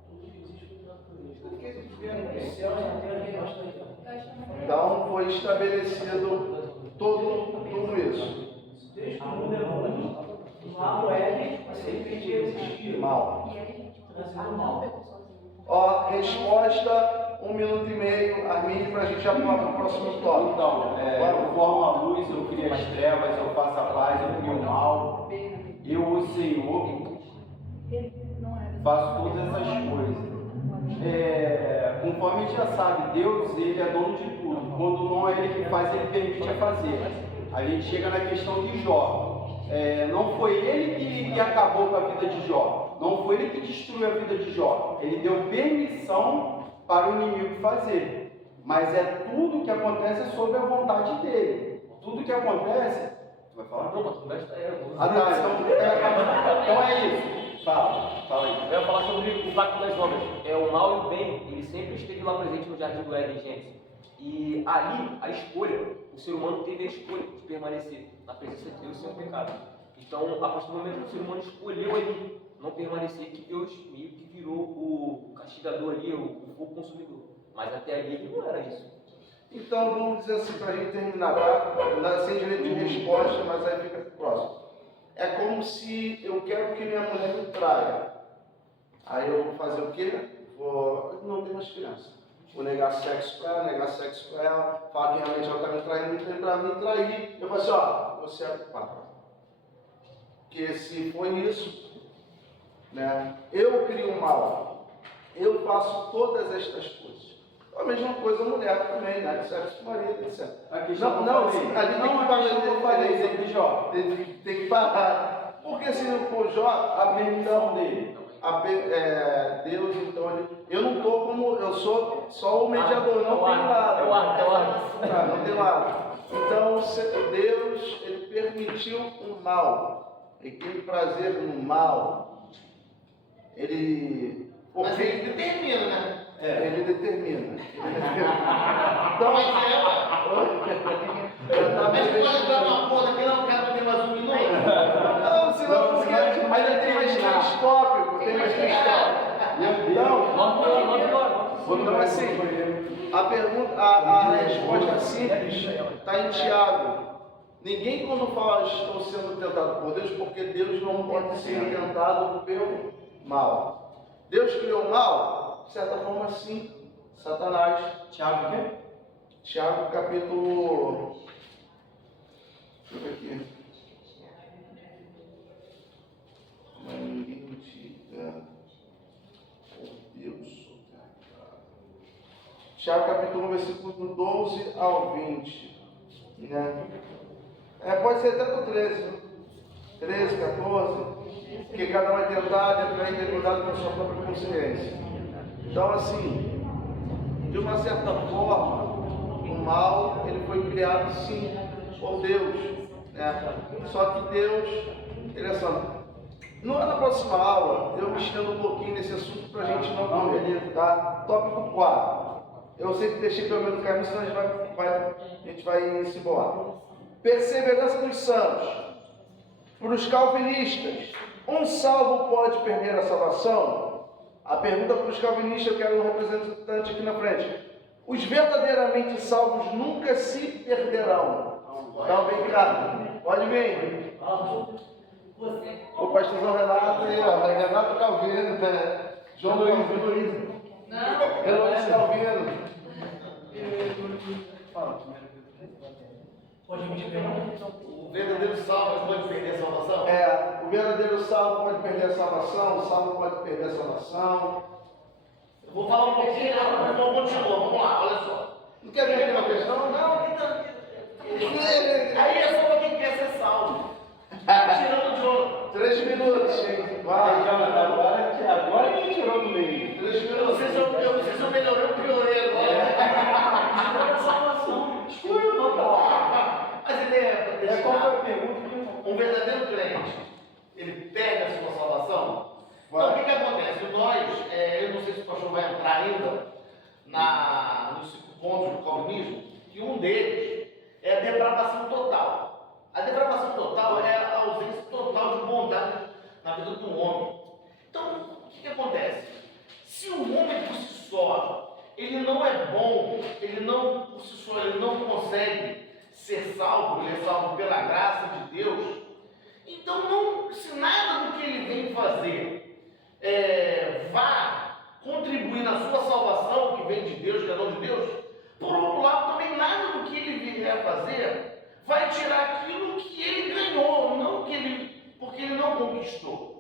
Tudo que existe no céu, na terra, quem nós temos. Então foi estabelecido tudo isso. Desde que o mundo é mundo, o mal é a serpente existir. Mal. Trazendo mal. Ó, resposta, 1 minuto e meio, Arminio, para a gente já pular para o próximo tópico. Então, eu formo a luz, eu crio as trevas, eu faço a paz, eu crio o mal. Eu, o Senhor, faço todas essas coisas. Conforme a gente já sabe, Deus, ele é dono de tudo. Quando não é ele que faz, ele permite a fazer. A gente chega na questão de Jó. Não foi ele que acabou com a vida de Jó. Não foi ele que destruiu a vida de Jó. Ele deu permissão para o inimigo fazer. Mas é tudo que acontece sob a vontade dele. Tudo que acontece... Tu vai falar? Não, mas conversa é. Ah, tá. Então é isso. Fala aí. Eu ia falar sobre o pacto das obras. O mal e o bem, ele sempre esteve lá presente no jardim do Éden, gente. E ali, a escolha, o ser humano teve a escolha de permanecer na presença de Deus sem o pecado. Então, a partir do momento que o ser humano escolheu ali não permanecer, que Deus meio que virou o castigador ali, o fogo consumidor. Mas até ali ele não era isso. Então vamos dizer assim, para a gente terminar, tá? Sem direito de resposta, mas aí fica próximo. É como se eu quero que minha mulher me traia. Aí eu vou fazer o quê? Não ter mais criança. Vou negar sexo para ela, falar que realmente ela está me traindo, para me trair. Eu falo assim, ó, você é culpado. Porque se foi isso, né? Eu crio o mal, eu faço todas estas coisas. A mesma coisa a mulher também, né? Sexo com marido, etc. A questão Não, que eu falei. a gente Não, a questão que eu falei sobre Jó. tem que parar. Porque se não for Jó, A permissão dele. Deus, então, eu não estou como, eu sou só o mediador, não tenho lado. Não tem lado. Então, Deus, ele permitiu o mal, ele tem prazer no mal, Mas ele determina, né? Ele determina. Então, mas pode entrar numa porra aqui, não quero ter mais um minuto. Não, senão você ainda tem mais 3 tópicos, Então, assim, a pergunta, a resposta simples está em Tiago. Ninguém quando fala estou sendo tentado por Deus, porque Deus não pode ser tentado pelo mal. Deus criou o mal? De certa forma, sim. Satanás. Tiago, o quê? Tiago, capítulo. Deixa eu ver aqui. Mas ninguém me diga. Oh Deus. Tiago, capítulo 1, versículo do 12 ao 20. Né? Pode ser até do 13, 14. Porque cada um é tentado, é cuidado pela sua própria consciência. Então, assim, de uma certa forma, o mal ele foi criado sim por Deus, né? Só que Deus, interessante. Na próxima aula, eu me estendo um pouquinho nesse assunto para a gente não correr, tá? Tópico 4. Eu sei que deixei pelo meio do caminho, senão a gente vai se embora. Perseverança dos santos. Para os calvinistas, um salvo pode perder a salvação? A pergunta para os calvinistas, eu quero um representante aqui na frente. Os verdadeiramente salvos nunca se perderão. Então vem cá, pode vir. O pastorzão Renato aí, ó. Renato Calvino, né? João Luiz. Heloísa Calvino. Pode me perguntar. O verdadeiro salvo pode perder a salvação? O verdadeiro salvo pode perder a salvação, o salvo pode perder a salvação. Eu vou falar um pouquinho, mas não continua. Vamos lá, olha só. Não quer ver aqui uma questão? Não, então. Aí é só para quem quer ser salvo. Tirando o Jonathan. 3 minutos, hein? Vai, Agora que tirou do meio. 3 Eu minutos. não sei se eu melhorei ou piorei agora. Tirou a salvação. Excluiu total. Mas ele é Qual foi a destinado. pergunta? Um verdadeiro crente, ele perde a sua salvação? Vai. Então, o que acontece? Nós, eu não sei se o pastor vai entrar ainda nos 5 pontos do calvinismo, que um deles é a depravação total. A depravação total é a ausência total de bondade na vida do homem. Então, o que acontece? Se o homem por si só, ele não é bom, ele não, por si só, ele não consegue ser salvo, ele é salvo pela graça de Deus, então se nada do que ele vem fazer vá contribuir na sua salvação, que vem de Deus, que é dom de Deus, por outro lado, também nada do que ele vier fazer vai tirar aquilo que ele ganhou, não porque ele não conquistou.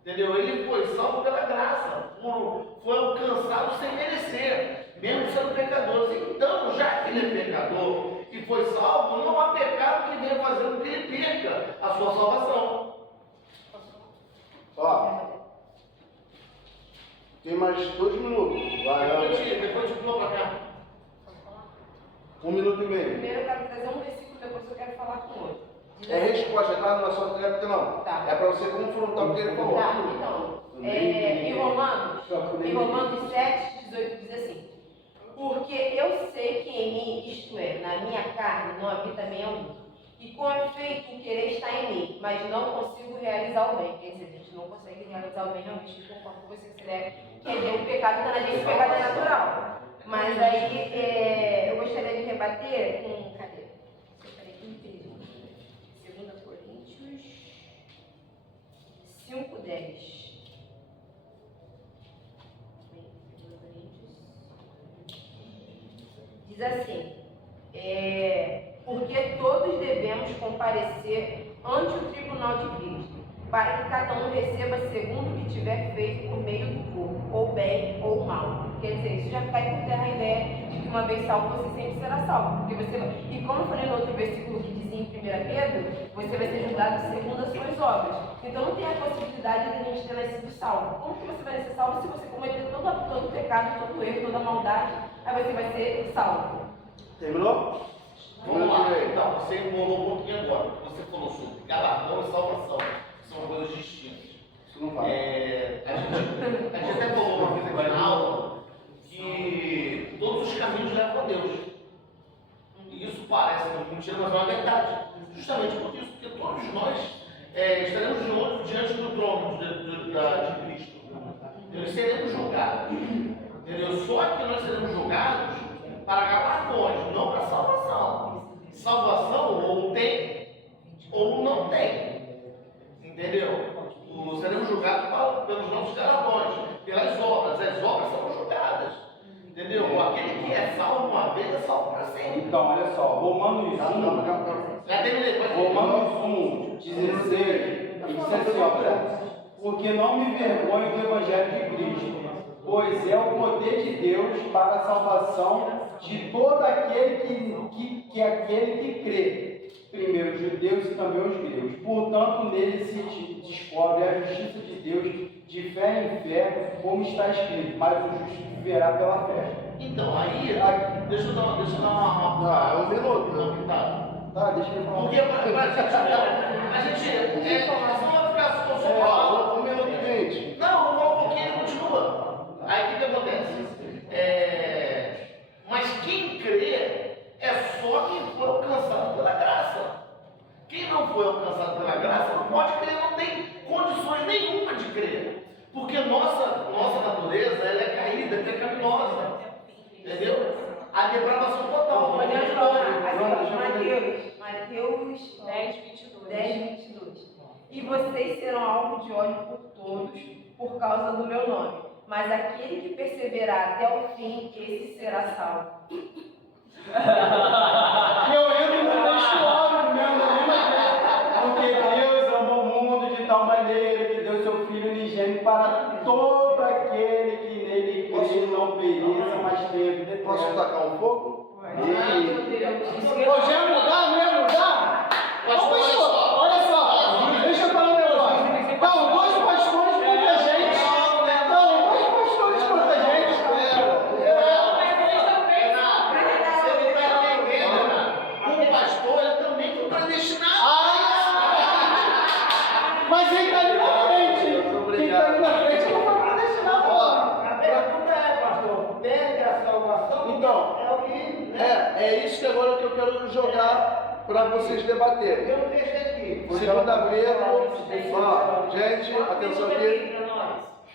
Entendeu? Ele foi salvo pela graça, foi alcançado sem merecer, mesmo sendo pecador. Então, já que ele é pecador e foi salvo, não há pecado que venha fazer com que ele perca a sua salvação. Ó. Tem mais 2 minutos. Vai, Depois de pulou para cá. 1 minuto e meio. Primeiro eu quero trazer um versículo, depois eu quero falar com outro. Diz É assim- resposta, tá? Não é só tréplica, não. Tá. É para você confrontar o que ele falou. Tá, então, em Romanos 7, 18 diz assim: porque eu sei que em mim, isto é, na minha carne, não habita bem algum. E com efeito o querer está em mim, mas não consigo realizar o bem. Quer dizer, a gente não consegue realizar o bem realmente, conforme você quiser, que é o pecado está na gente, o pecado é natural. Mas aí eu gostaria de rebater com. Cadê? Peraí que me perdi. 2 Coríntios 5:10. Diz assim: porque todos devemos comparecer ante o tribunal de Cristo, para que cada um receba segundo o que tiver feito por meio do corpo, ou bem ou mal. Quer dizer, isso já cai por terra a ideia de que uma vez salvo, você sempre será salvo. Porque e como eu falei no outro versículo que dizia em 1 Pedro, você vai ser julgado segundo as suas obras. Então não tem a possibilidade de a gente ter nascido salvo. Como que você vai ser salvo se você cometer todo o pecado, todo o erro, toda a maldade? Aí você vai ser salvo. Terminou? Vamos lá. Então, você mudou um pouquinho agora. Você falou sobre galardão e salvação. São coisas distintas. Isso não vale. A gente até falou uma vez aqui na aula que todos os caminhos levam a Deus. E isso parece muito mentira, mas é uma verdade. Justamente por isso, porque todos nós estaremos diante do trono de Cristo. Nós seremos julgados. Entendeu? Só que nós seremos julgados para galardões, não para salvação. Salvação ou tem ou não tem. Entendeu? Seremos julgados pelos nossos galardões, pelas obras. As obras serão julgadas. Entendeu? Romanos 1, Já terminei, pode ir. Romanos 1, 16, diz assim, ó, porque não me envergonho do Evangelho de Cristo, pois é o poder de Deus para a salvação de todo aquele que aquele que crê, primeiro os judeus e também os gregos. Portanto, nele se descobre a justiça de Deus de fé em fé, como está escrito, mas o justo viverá pela fé. Então, aí, deixa eu dar uma Um minuto. pitada. Tá, deixa eu falar. Porque a gente só vai ficar só falando. 1 minuto e 20. Não, vou falar um pouquinho e continua. Aí o que acontece? Mas quem crê é só quem foi alcançado pela graça. Quem não foi alcançado pela graça não pode crer, não tem condições nenhuma de crer. Porque nossa natureza ela é caída, é pecaminosa. Entendeu? A depravação total. Pode falar. Mateus 10, 22. 10, 22. E vocês serão alvo de ódio por todos, por causa do meu nome. Mas aquele que perseverar até o fim, esse será salvo. Eu entro no texto óbvio mesmo, porque Deus amou o mundo de tal maneira que deu seu Filho unigênito para todo aquele que nele crê e não pereça, mas tenha vida eterna. Posso tacar um pouco? Ô, já ia mudar? Não ia mudar? Ô, pastor, olha só, deixa eu falar um negócio. Então, dois pastores contra a gente. Então, dois pastores contra a gente. Você não está entendendo, Renato. O pastor ele também foi predestinado. Mas ele está ali na frente. Quem está ali na frente não foi predestinado. A pergunta é, pastor, perde a salvação? Então, É o que... é isso que agora que eu quero jogar para vocês debaterem. Tem um texto aqui. Segunda Pedro, ó, gente, atenção aqui.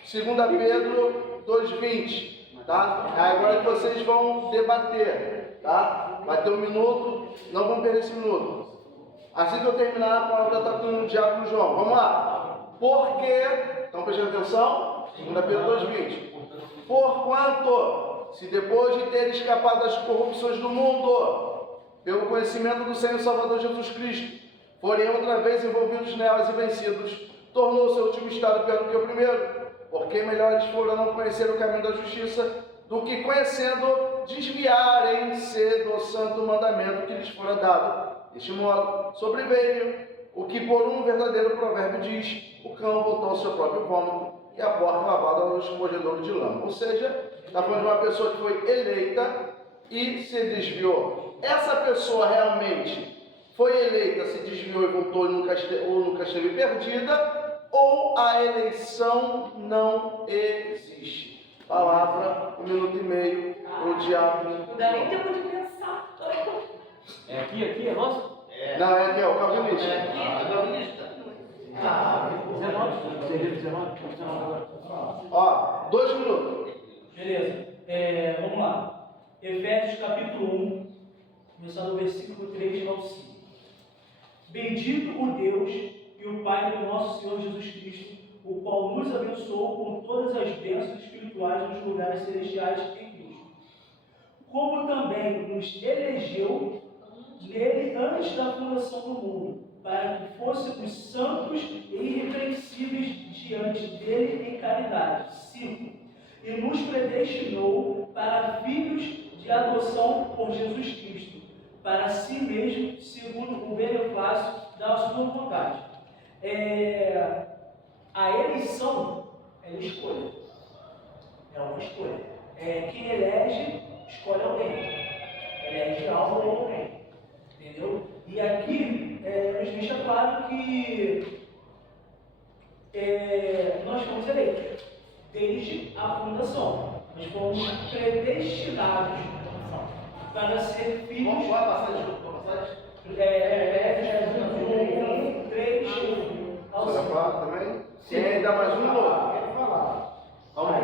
Segunda Pedro 2:20, tá? Agora que vocês vão debater, tá? Vai ter um minuto, não vamos perder esse minuto. Assim que eu terminar, a palavra está com o Diácono João. Vamos lá. Porque, estão prestando atenção? Segunda Pedro 2:20. Porquanto, se depois de ter escapado das corrupções do mundo, pelo conhecimento do Senhor Salvador Jesus Cristo, forem outra vez envolvidos nelas e vencidos, tornou seu último estado pior do que o primeiro, porque melhores foram não conhecer o caminho da justiça, do que conhecendo, desviarem-se do santo mandamento que lhes fora dado. Deste modo, sobreveio o que por um verdadeiro provérbio diz: o cão voltou ao seu próprio vômito e a porca lavada aos corredores de lama. Ou seja, está falando de uma pessoa que foi eleita e se desviou. Essa pessoa realmente foi eleita, se desviou e voltou e nunca esteve perdida, ou a eleição não existe? Palavra, 1 minuto e meio, para o diácono. Não dá nem tempo de pensar. É aqui, é nosso? Não, é aqui, ó, o calvinista. É aqui, a calvinista. 19 agora. Ó, 2 minutos. Beleza. Vamos lá. Efésios capítulo 1, começando do versículo 3 ao 5. Bendito o Deus e o Pai do nosso Senhor Jesus Cristo, o qual nos abençoou com todas as bênçãos espirituais nos lugares celestiais em Cristo. Como também nos elegeu nele antes da fundação do mundo, para que fôssemos santos e irrepreensíveis diante dele em caridade. 5. E nos predestinou para filhos de adoção por Jesus Cristo, para si mesmo, segundo o beneplácito da sua vontade. A eleição é escolha. É uma escolha. Quem elege, escolhe alguém. Elege algo ou alguém. Entendeu? E aqui nos deixa claro que nós fomos eleitos desde a fundação. Nós fomos predestinados para ser filhos. Qual é a passagem? Qual a passagem? Efésios 1, 3 ao Você vai 5. falar também? E ainda mais um minuto. Quero falar. Calma aí.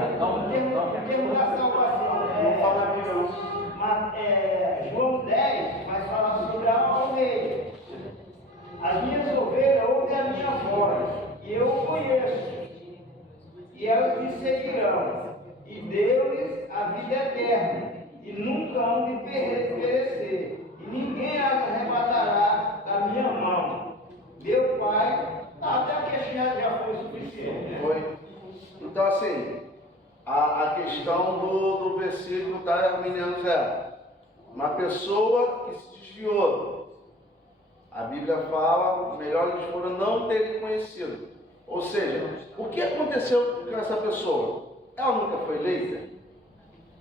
Em termos da salvação, Não fala aqui não. João 10 vai falar sobre a ovelha. As minhas ovelhas ouvem a minha voz, e eu o conheço, e elas me seguirão, e deu-lhes a vida eterna, e nunca hão de perecer, e e ninguém arrebatará da minha mão. Meu Pai, até que já foi suficiente. Né? Foi. Então, assim, a questão do versículo da Meninos é uma pessoa que se desviou. A Bíblia fala, melhor eles foram não terem conhecido. Ou seja, o que aconteceu com essa pessoa? Ela nunca foi eleita?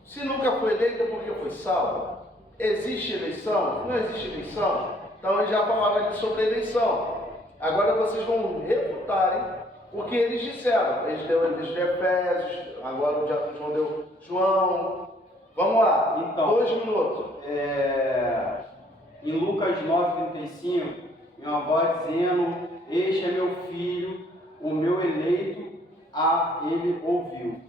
Se nunca foi eleita, por que foi salva? Existe eleição? Não existe eleição? Então eles já falaram aqui sobre eleição. Agora vocês vão refutarem o que eles disseram. Eles deu de Efésios, agora o diácono João deu João. Vamos lá, Então, 2 minutos. Em Lucas 9,35, minha voz dizendo: Este é meu filho, o meu eleito, a ele ouviu.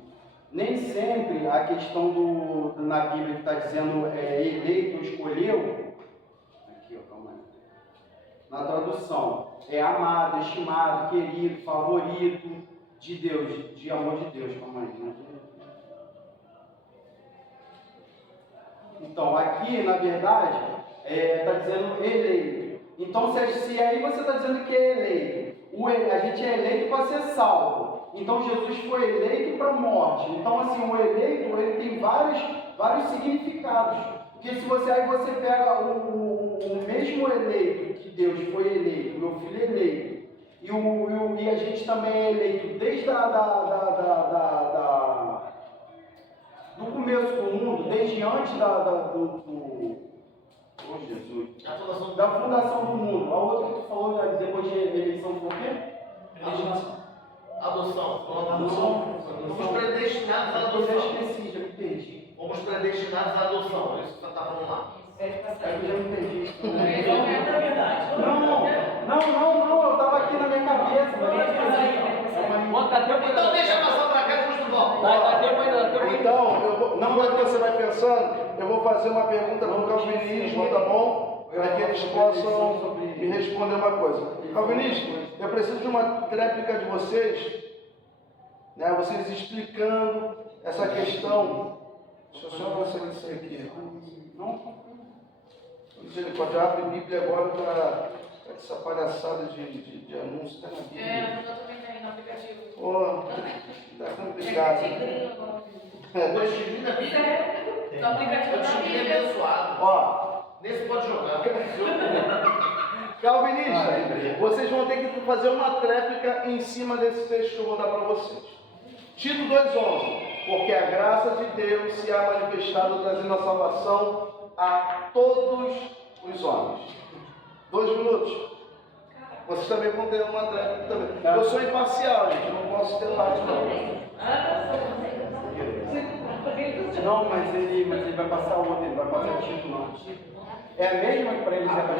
Nem sempre a questão na Bíblia que está dizendo eleito ou escolheu, aqui, ó, calma aí. Na tradução, é amado, estimado, querido, favorito de Deus, de amor de Deus, calma aí, né? Então, aqui, na verdade, está dizendo eleito. Então, se aí você está dizendo que é eleito, a gente é eleito para ser salvo. Então, Jesus foi eleito para a morte. Então, assim, o eleito, ele tem vários significados. Porque se você pega o mesmo eleito que Deus foi eleito, meu filho é eleito, e a gente também é eleito desde do começo do mundo, desde antes Jesus, da fundação do mundo. A outra que tu falou depois de eleição foi o quê? Adoção. Fomos predestinados à Eu já adoção. esqueci, já me perdi. Fomos predestinados à adoção. É isso que você está falando lá. Eu já me perdi. É verdade. Não, eu estava aqui na minha cabeça. Quanto dá tempo Então deixa passar para cá e depois tu volta. Dá tempo ainda, dá tempo ainda. Então, enquanto você vai pensando, eu vou fazer uma pergunta para o calvinismo, tá bom? Para que eles possam me responder uma coisa. Calvinismo, eu preciso de uma tréplica de vocês, né? Vocês explicando essa questão. Deixa eu só ver isso aqui. Não? Misericórdia, abre a Bíblia agora para essa palhaçada de anúncio. Está na Bíblia. Eu também tenho no aplicativo. Pô, tá complicado. Depois de vida, No aplicativo eu da te vi Bíblia. abençoado. Ó, Nesse pode jogar. calvinista, vocês vão ter que fazer uma tréplica em cima desse texto que eu vou dar para vocês. Tito 2,11. Porque a graça de Deus se há manifestado trazendo a salvação a todos os homens. 2 minutos. Vocês também vão ter uma tréplica também. Eu sou imparcial, gente, eu não posso ter parte não. Não, mas ele vai passar outro, ele vai passar Tito, não. É a mesma que para eles é para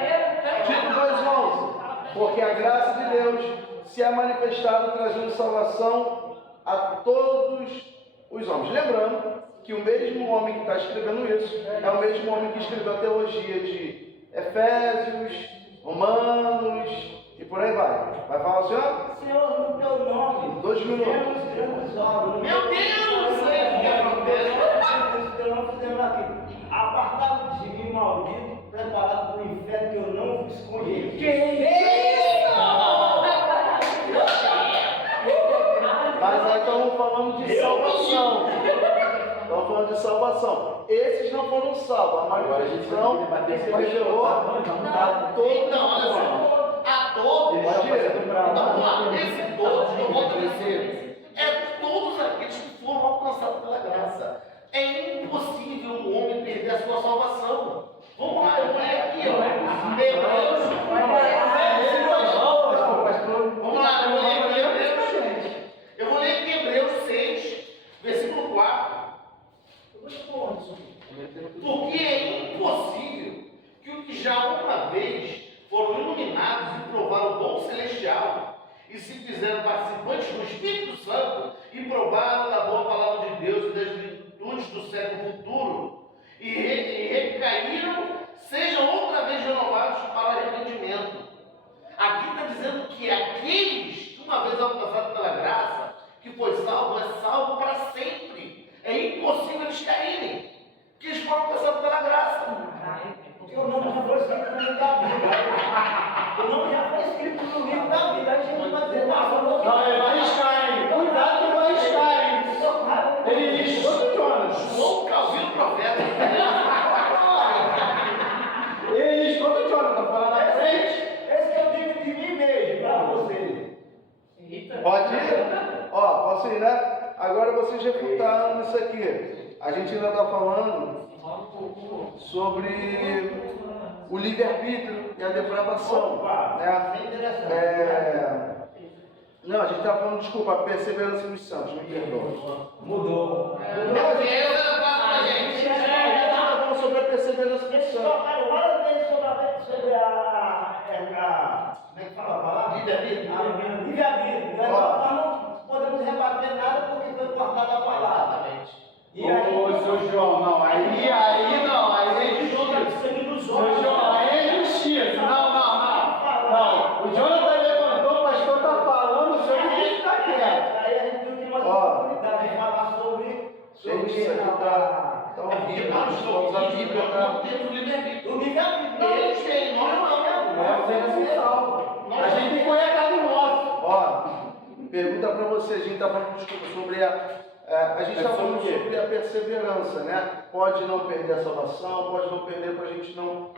gente? Tito 2,11. Porque a graça de Deus se há manifestado trazendo salvação a todos os homens. Lembrando que o mesmo homem que está escrevendo isso é o mesmo homem que escreveu a teologia de Efésios, Romanos e por aí vai. Vai falar o senhor? Senhor, no teu nome, 2 minutos. temos grandes obras. Meu Deus! Teu nome fizemos aqui. Apartado de mim, maldito, preparado para o inferno que eu não vos conheço. Mas aí estamos falando de salvação. Estamos falando de salvação. Esses não foram salvos. A maldição se revelou a todos. Então, olha só. A todos. Então, vamos lá. Esse todos, eu vou dizer, é todos aqueles que foram alcançados pela graça. É impossível um homem perder a sua salvação. Vamos lá, eu vou ler aqui, ó. Hebreus. Vamos lá, eu vou ler aqui Hebreus. Eu vou ler aqui Hebreus 6, versículo 4. Porque é impossível que os que já uma vez foram iluminados e provaram o dom celestial e se fizeram participantes do Espírito Santo e provaram da boa palavra de Deus e das virtudes do século futuro e recaíram, sejam outra vez renovados para arrependimento. Aqui está dizendo que aqueles que uma vez alcançados pela graça, que foi salvo, é salvo para sempre. É impossível eles caírem, que eles foram alcançados pela vocês refutaram isso aqui. A gente ainda está falando sobre o livre-arbítrio e a depravação. Opa, Né? isso é interessante. Não, a gente está falando, desculpa, a perseverança dos santos, me perdoa. Mudou. Meu Deus, pra gente. A gente está falando sobre a perseverança dos Eles santos. tocaram várias vezes sobre como é que fala a palavra? Livre-arbítrio. Livre-arbítrio. Nós não podemos rebater nada porque foi cortada a palavra. Exatamente. E aí, Ô, seu João, não, aí não, aí é João está injustiça. seguindo os Seu outros. João, aí é injustiça. Não. O Jonathan levantou, o pastor está falando, o senhor tem que ficar quieto. Aí a gente viu que nós temos Ó. oportunidade de falar sobre Gente, isso aqui tá A horrível. Bíblia, A Bíblia não tá... temos livre-arbítrio. o livre-arbítrio. Eles têm, nós não. A gente tem que correr atrás do nosso. Ó, pergunta para você, a gente está falando, desculpa, sobre a gente está falando sobre a perseverança, né? Pode não perder a salvação, pode não perder para a gente não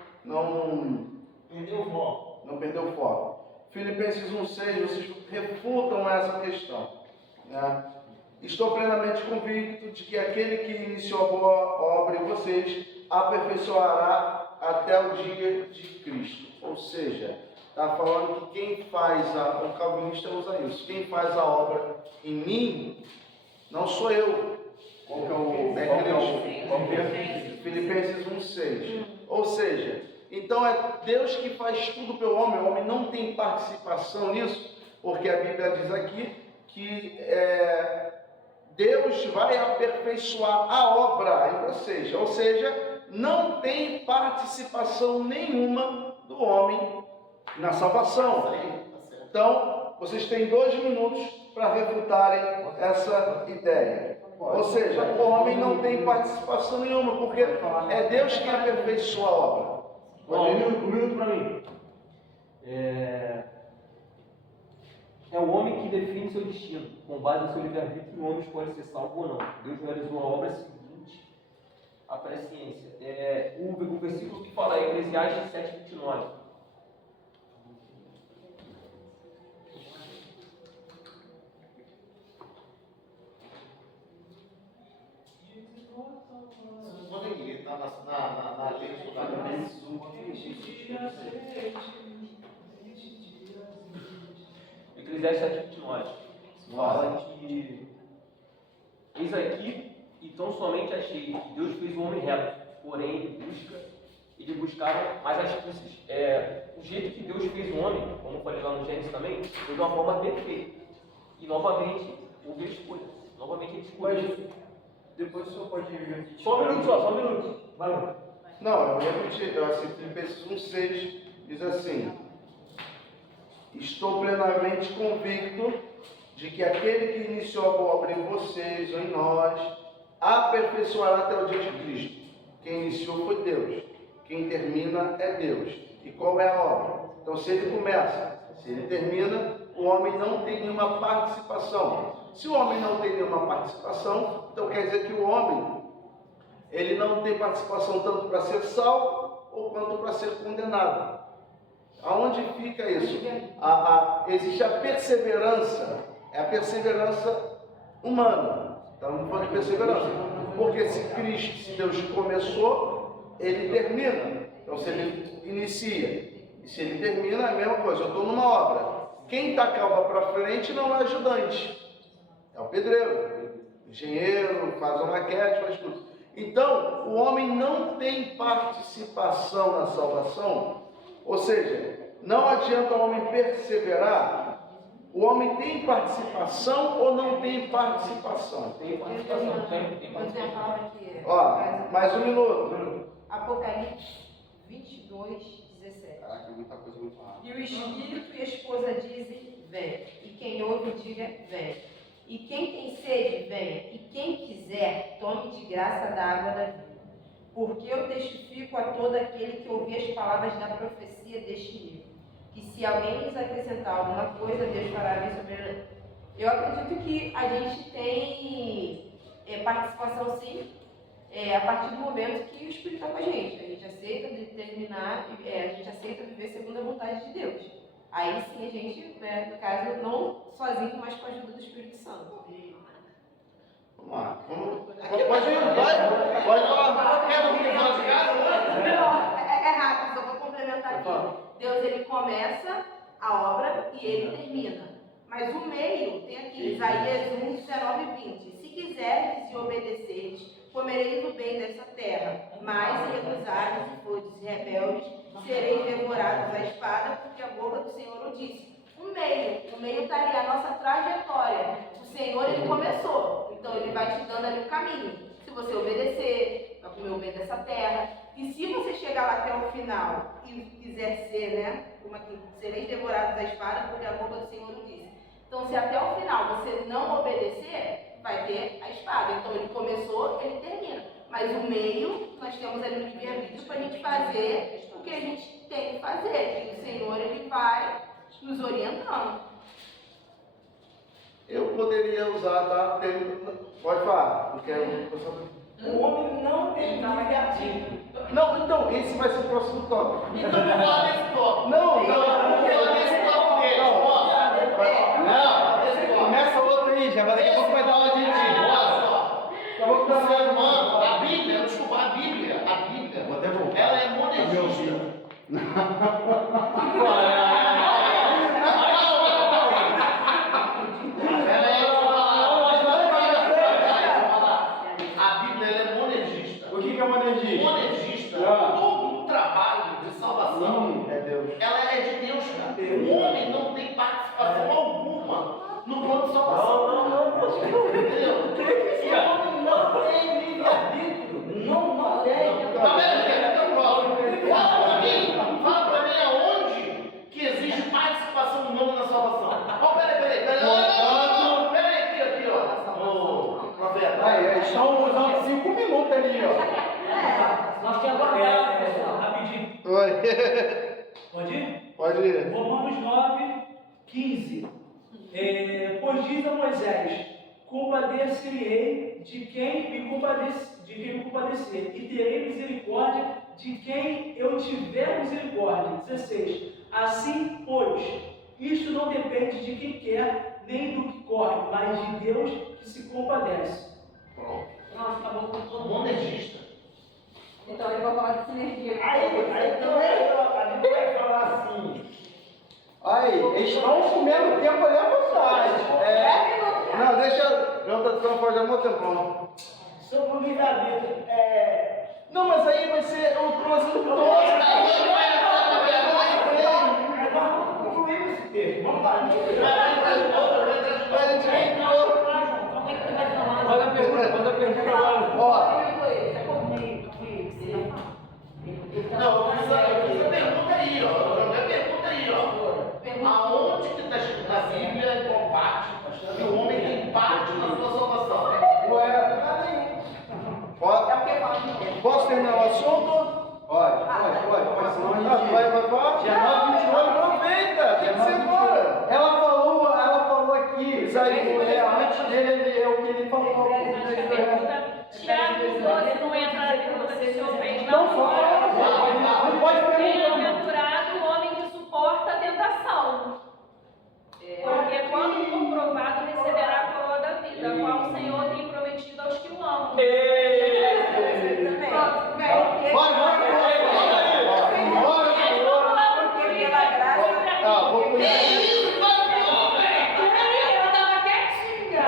Entendeu, irmão? perder o foco. Filipenses 1,6, vocês refutam essa questão. Né? Estou plenamente convicto de que aquele que iniciou a boa obra em vocês aperfeiçoará até o dia de Cristo. Ou seja, está falando que quem faz o calvinista usa isso, quem faz a obra em mim, não sou eu. Qual que é o Filipenses 1,6. Ou seja, então é Deus que faz tudo pelo homem, o homem não tem participação nisso, porque a Bíblia diz aqui que Deus vai aperfeiçoar a obra em vocês, ou seja, não tem participação nenhuma do homem na salvação. Então, vocês têm 2 minutos para refutarem essa ideia. Ou seja, o homem não tem participação nenhuma, porque é Deus quem aperfeiçoa a obra. Um minuto para mim. É o homem que define seu destino. Com base no seu livre-arbítrio, o homem pode ser salvo ou não. Deus realizou a obra seguinte à presciência. O versículo que fala é Eclesiastes 7:29. Onde ele está na lei do fundamento? Eclesiastes 7:29 fala que eis aqui e tão somente achei que Deus fez o homem reto, porém ele buscava mais astúcias. O jeito que Deus fez o homem, como eu falei lá no Gênesis também, foi de uma forma perfeita. E novamente houve a escolha. Novamente ele escolheu. Depois o senhor pode repetir. Só um minuto. Vai lá. Não, eu repeti, Filipenses 1,6 diz assim: estou plenamente convicto de que aquele que iniciou a boa obra em vocês ou em nós, aperfeiçoará até o dia de Cristo. Quem iniciou foi Deus, quem termina é Deus. E qual é a obra? Então, se ele começa, se ele termina, o homem não tem nenhuma participação. Se o homem não tem nenhuma participação, então quer dizer que o homem, ele não tem participação tanto para ser salvo ou quanto para ser condenado. Aonde fica isso? Existe a perseverança, é a perseverança humana. Estamos falando de perseverança. Porque se Cristo, se Deus começou, ele termina. Então se ele inicia e se ele termina, é a mesma coisa. Eu estou numa obra. Quem taca a obra para frente não é ajudante. É o pedreiro, engenheiro, faz a maquete, faz tudo. Então, o homem não tem participação na salvação, ou seja, não adianta o homem perseverar. O homem tem participação ou não tem participação? Tem participação, tem Vou dizer a palavra aqui. Ó, mais um minuto. Apocalipse 22:17. Caraca, muita coisa muito rápida. E o Espírito e a esposa dizem, vem. E quem ouve, diga, vem. E quem tem sede, venha. E quem quiser, tome de graça da água da vida. Porque eu testifico a todo aquele que ouvir as palavras da profecia deste livro, que se alguém lhes acrescentar alguma coisa, Deus fará bem sobre ele. Eu acredito que a gente tem participação, sim, a partir do momento que o Espírito está com a gente. A gente aceita determinar, a gente aceita viver segundo a vontade de Deus. Aí sim a gente, no caso, não sozinho, mas com a ajuda do Espírito Santo. Vamos lá. Pode ir, vai. Pode falar. Quer um final de casa? É rápido, só vou complementar aqui. Deus, ele começa a obra e ele termina. Mas o meio, tem aqui, Isaías 1, 19 e 20. Se quiserdes e obedeceres, comereis o bem dessa terra. Mas se recusardes e fordes rebeldes, sereis devorados à espada, porque a boca do Senhor o disse. O meio está ali, a nossa trajetória. O Senhor, ele começou. Então, ele vai te dando ali o caminho. Se você obedecer, vai comer o bem dessa terra. E se você chegar lá até o final e quiser ser, né, como aqui, sereis devorados à espada, porque a boca do Senhor o disse. Então, se até o final você não obedecer, vai ter a espada. Então, ele começou, ele termina. Mas o meio, nós temos ali o livre-arbítrio para a gente fazer o que a gente tem que fazer. E o Senhor, ele vai nos orientando. Eu poderia usar, tá? Pode falar. Porque O homem não tem livre-arbítrio. Não, então, esse vai ser o próximo tópico. Então vamos falar desse tópico. Não, Vamos falar desse tópico dele. Não, começa outro aí, já daqui a pouco vai dar aula de ti. Olha só. O ser humano, a Bíblia, desculpa, a Bíblia, Vou até voltar. ela é monergista. A Bíblia ela é monergista. O que é monergista? Monergista, todo o trabalho de salvação, Não, é Deus. ela é de Deus, cara. O homem não tem participação alguma no plano de salvação. Entendeu? O homem não tem livre-arbítrio. Não tem. Tá vendo? Então, próximo. Fala pra mim aonde que existe participação humana na salvação. Ó, peraí. Não, peraí, aqui, ó. Ô, profeta. Aí, estão usando 5 minutos ali, ó. Nós temos rapidinho. Oi. Pode ir? Pode ir. Romanos 9, 15. Pois diz a Moisés: compadecerei de quem me compadecer, e terei misericórdia de quem eu tiver misericórdia. 16. Assim, pois, isto não depende de quem quer, nem do que corre, mas de Deus que se compadece. Pronto. Nossa, acabou com todo mundo. Monergista. Então ele vai falar de sinergia. Aí também a Bíblia vai falar assim. Aí, eles estão comendo tempo ali à vontade. Não, deixa. Eu tô ficando fora de amor tempão. Sobre o livre-arbítrio, Não, mas aí vai ser o próximo tópico. Vamos concluir esse texto. Vamos lá. A gente entrou. Como é que tu vai falar? Manda a pergunta agora. Ó, Não, eu fiz a pergunta aí, ó. Eu joguei a pergunta aí, ó. Aonde que está escrito na Bíblia, em qual parte, que o homem tem parte na sua salvação? Posso terminar o assunto? Pode, senão a gente... Vai falar? Dia 9, 29, Aproveita, tem que ser embora. Ela falou aqui, Isaías, antes dele, é o que ele falou. Tiago 12 não entra na pergunta que o senhor fez, Não, não. só não pode perguntar. Bem-aventurado o homem que suporta a tentação. Porque quando for provado, receberá a coroa da vida, a qual o Senhor tem prometido aos que o amam. Eu tava quietinha.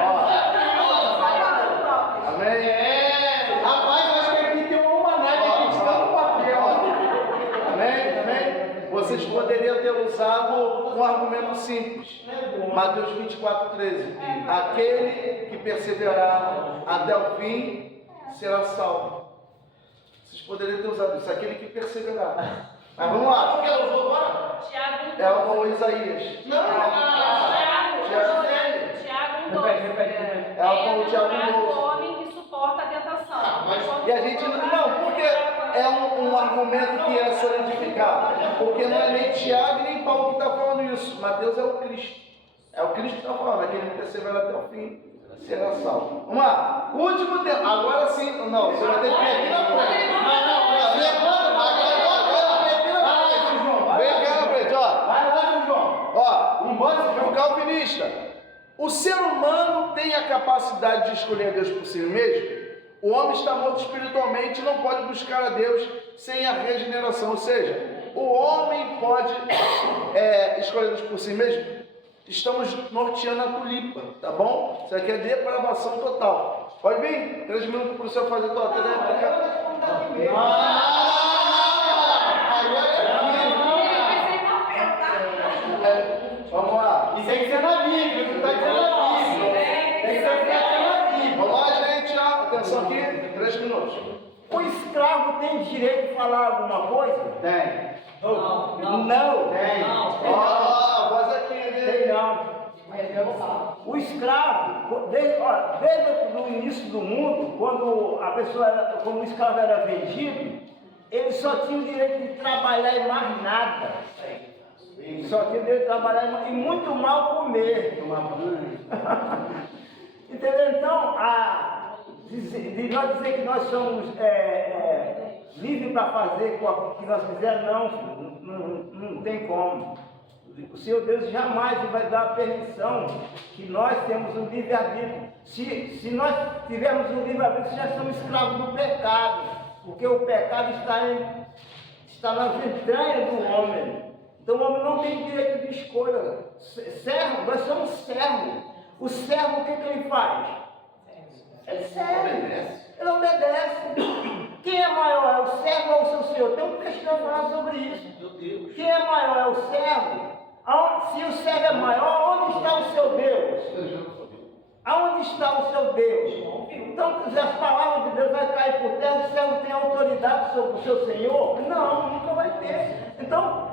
Amém? Rapaz, eu acho que aqui tem uma almanac aqui de tanto papel. Amém? Vocês poderiam ter usado um argumento simples. Mateus 24:13. Aquele que perseverar até o fim será salvo. Vocês poderiam ter usado isso. Aquele que perseverar. Mas vamos lá. Qual que ela usou agora? Tiago 12. Ela falou Isaías. Tiago 12. Ela falou Tiago Bem-aventurado 12. o homem que suporta a tentação. E a gente não, porque é um argumento que é solidificado. Porque não é nem Tiago nem Paulo que está falando isso. Mateus é o Cristo. É o Cristo que está falando, aquele que persevera até o fim será salvo. Vamos lá. Último tempo. Agora sim. Não, você vai ter que vir aqui na frente. Vem cá na frente, ó. Vai lá, meu João. Ó, um calvinista. O ser humano tem a capacidade de escolher a Deus por si mesmo? O homem está morto espiritualmente e não pode buscar a Deus sem a regeneração. Ou seja, o homem pode escolher Deus por si mesmo? Estamos norteando a tulipa, tá bom? Isso aqui é depravação total. Pode vir? 3 minutos para o senhor fazer a tua réplica. Vamos lá. Isso tem que ser na Bíblia, não está dizendo na Bíblia. Tem que ser na Bíblia. Vamos lá, gente, ó. Atenção aqui, 3 minutos. O escravo tem direito de falar alguma coisa? Tem. Não. Tem. Ó, a voz aqui, né? Tem não. O escravo, desde o início do mundo, quando o escravo era vendido, ele só tinha o direito de trabalhar e mais nada. Só tinha o direito de trabalhar e muito mal comer. Tomar banho. Entendeu? Então, de nós dizer que nós somos livres para fazer o que nós quisermos, não tem como. O Senhor Deus jamais vai dar permissão que nós temos um livre-arbítrio. Se nós tivermos um livre-arbítrio, já somos escravos do pecado, porque o pecado está nas entranhas do homem. Então o homem não tem direito de escolha. Servo, nós somos servos. O servo, o que ele faz? Ele serve. Ele obedece. Quem é maior, é o servo ou o seu senhor? Tem um texto que vai falar sobre isso. Quem é maior, é o servo? Se o servo é maior, onde está o seu Deus? Aonde está o seu Deus? Então, se as palavras de Deus vai cair por terra, o servo tem autoridade sobre o seu Senhor? Não, nunca vai ter. Então,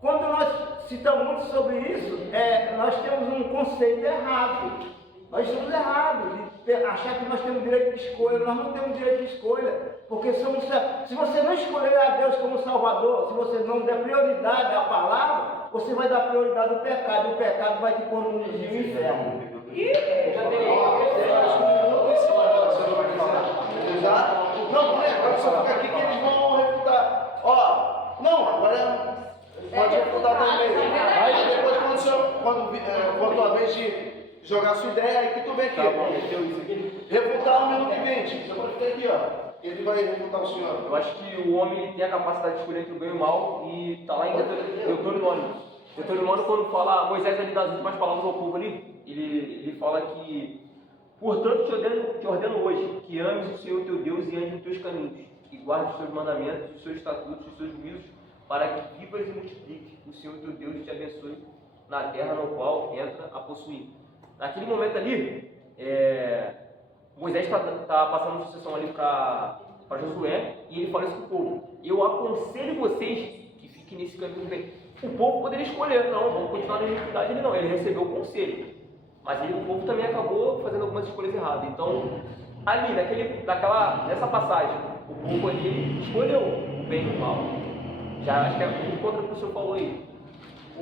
quando nós citamos muito sobre isso, nós temos um conceito errado. Nós estamos errados de achar que nós temos direito de escolha. Nós não temos direito de escolha, porque somos servos. Se você não escolher a Deus como Salvador, se você não der prioridade à palavra, você vai dar prioridade ao pecado, e o pecado vai te conduzir ao inferno. Não, agora só fica aqui que eles vão refutar. Ó, não, agora pode refutar também. Aí depois, quando a vez de jogar a sua ideia, aí que tu vem aqui. Refutar 1 minuto e 20. Você pode ficar aqui, ó. Ele vai refutar o senhor. Eu acho que o homem ele tem a capacidade de escolher entre o bem e o mal, e está lá em Deuteronômio. Deuteronômio, quando fala, Moisés ali dá as últimas palavras ao povo ali, ele fala que, portanto, te ordeno hoje que ames o Senhor teu Deus e andes nos teus caminhos, e guardes os seus mandamentos, os seus estatutos, os seus juízos, para que vivas e multipliques o Senhor teu Deus e te abençoe na terra no qual entra a possuir. Naquele momento ali, Moisés está passando uma sucessão ali para Josué, e ele fala isso para o povo: eu aconselho vocês que fiquem nesse caminho bem. O povo poderia escolher, não, vamos continuar na iniquidade. Ele não, ele recebeu o conselho, mas o povo também acabou fazendo algumas escolhas erradas. Então, ali, nessa passagem, o povo ali escolheu o bem e o mal. Já acho que é muito contra o que o senhor falou aí.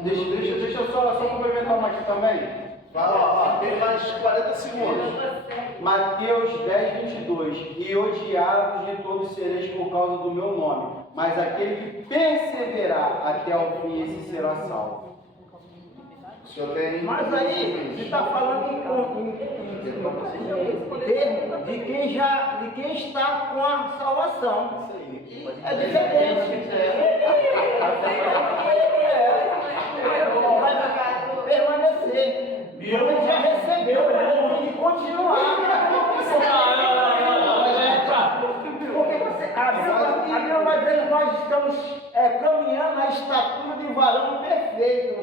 Deixa eu só complementar uma aqui também. Tem mais 40 segundos. Mateus 10, 22. E odiados de todos sereis por causa do meu nome, mas aquele que perseverar até ao fim, esse será salvo. O senhor tem... Mas aí, você está falando em termos de quem está com a salvação. É diferente. Vai permanecer. Ele já recebeu, ele tem que continuar. Porque a Bíblia vai dizer que nós estamos caminhando na estatura de varão perfeito.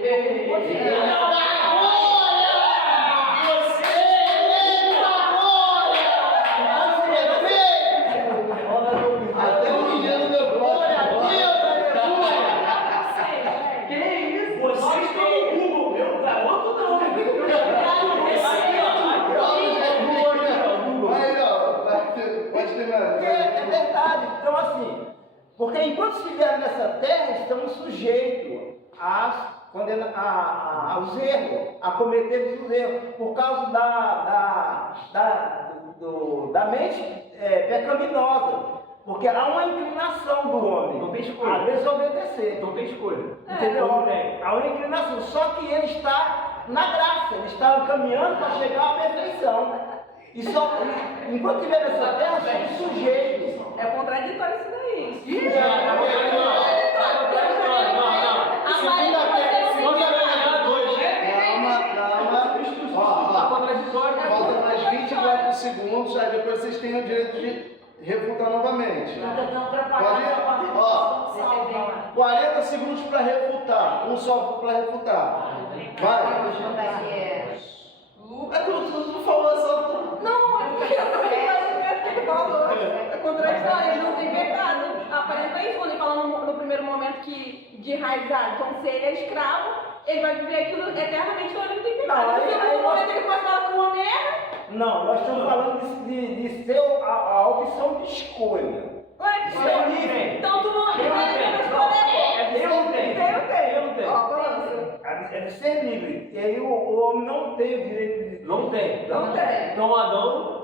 Até o menino deu glória a Deus. Vocês estão no Google, meu garoto não. Pode terminar. É verdade. Então, assim, porque enquanto estivermos nessa terra, estamos sujeitos aos erros, a cometermos os erros, por causa da mente pecaminosa. Porque há uma inclinação do homem Não tem escolha. a desobedecer. Então tem escolha. Entendeu? Não tem. Há uma inclinação, só que ele está na graça, ele está caminhando para chegar à perfeição. Enquanto estiver nessa terra, somos sujeitos. É contraditório isso daí. Falta mais 24 segundos, aí depois vocês têm o direito de refutar novamente. Pode? Ó, 40 segundos para refutar. Um só para refutar. Vai. Tu falou só. Não, é porque eu também acho que ele falou. É contraditório, ele não tem pecado. Aparenta isso, quando ele fala no primeiro momento que de enraizar. Então, se ele é escravo, ele vai viver aquilo eternamente, então ele não tem pecado. Não, No segundo momento ele começa a falar com o homem erra. Não, nós estamos falando de ser a opção de escolha. Ué, Isso é livre. então tu não vai escolher. Eu não tenho. Eu não tenho. Ó, balança. É de ser livre. E aí o homem não tem o direito de. Não tem. Não tem. Então Adão.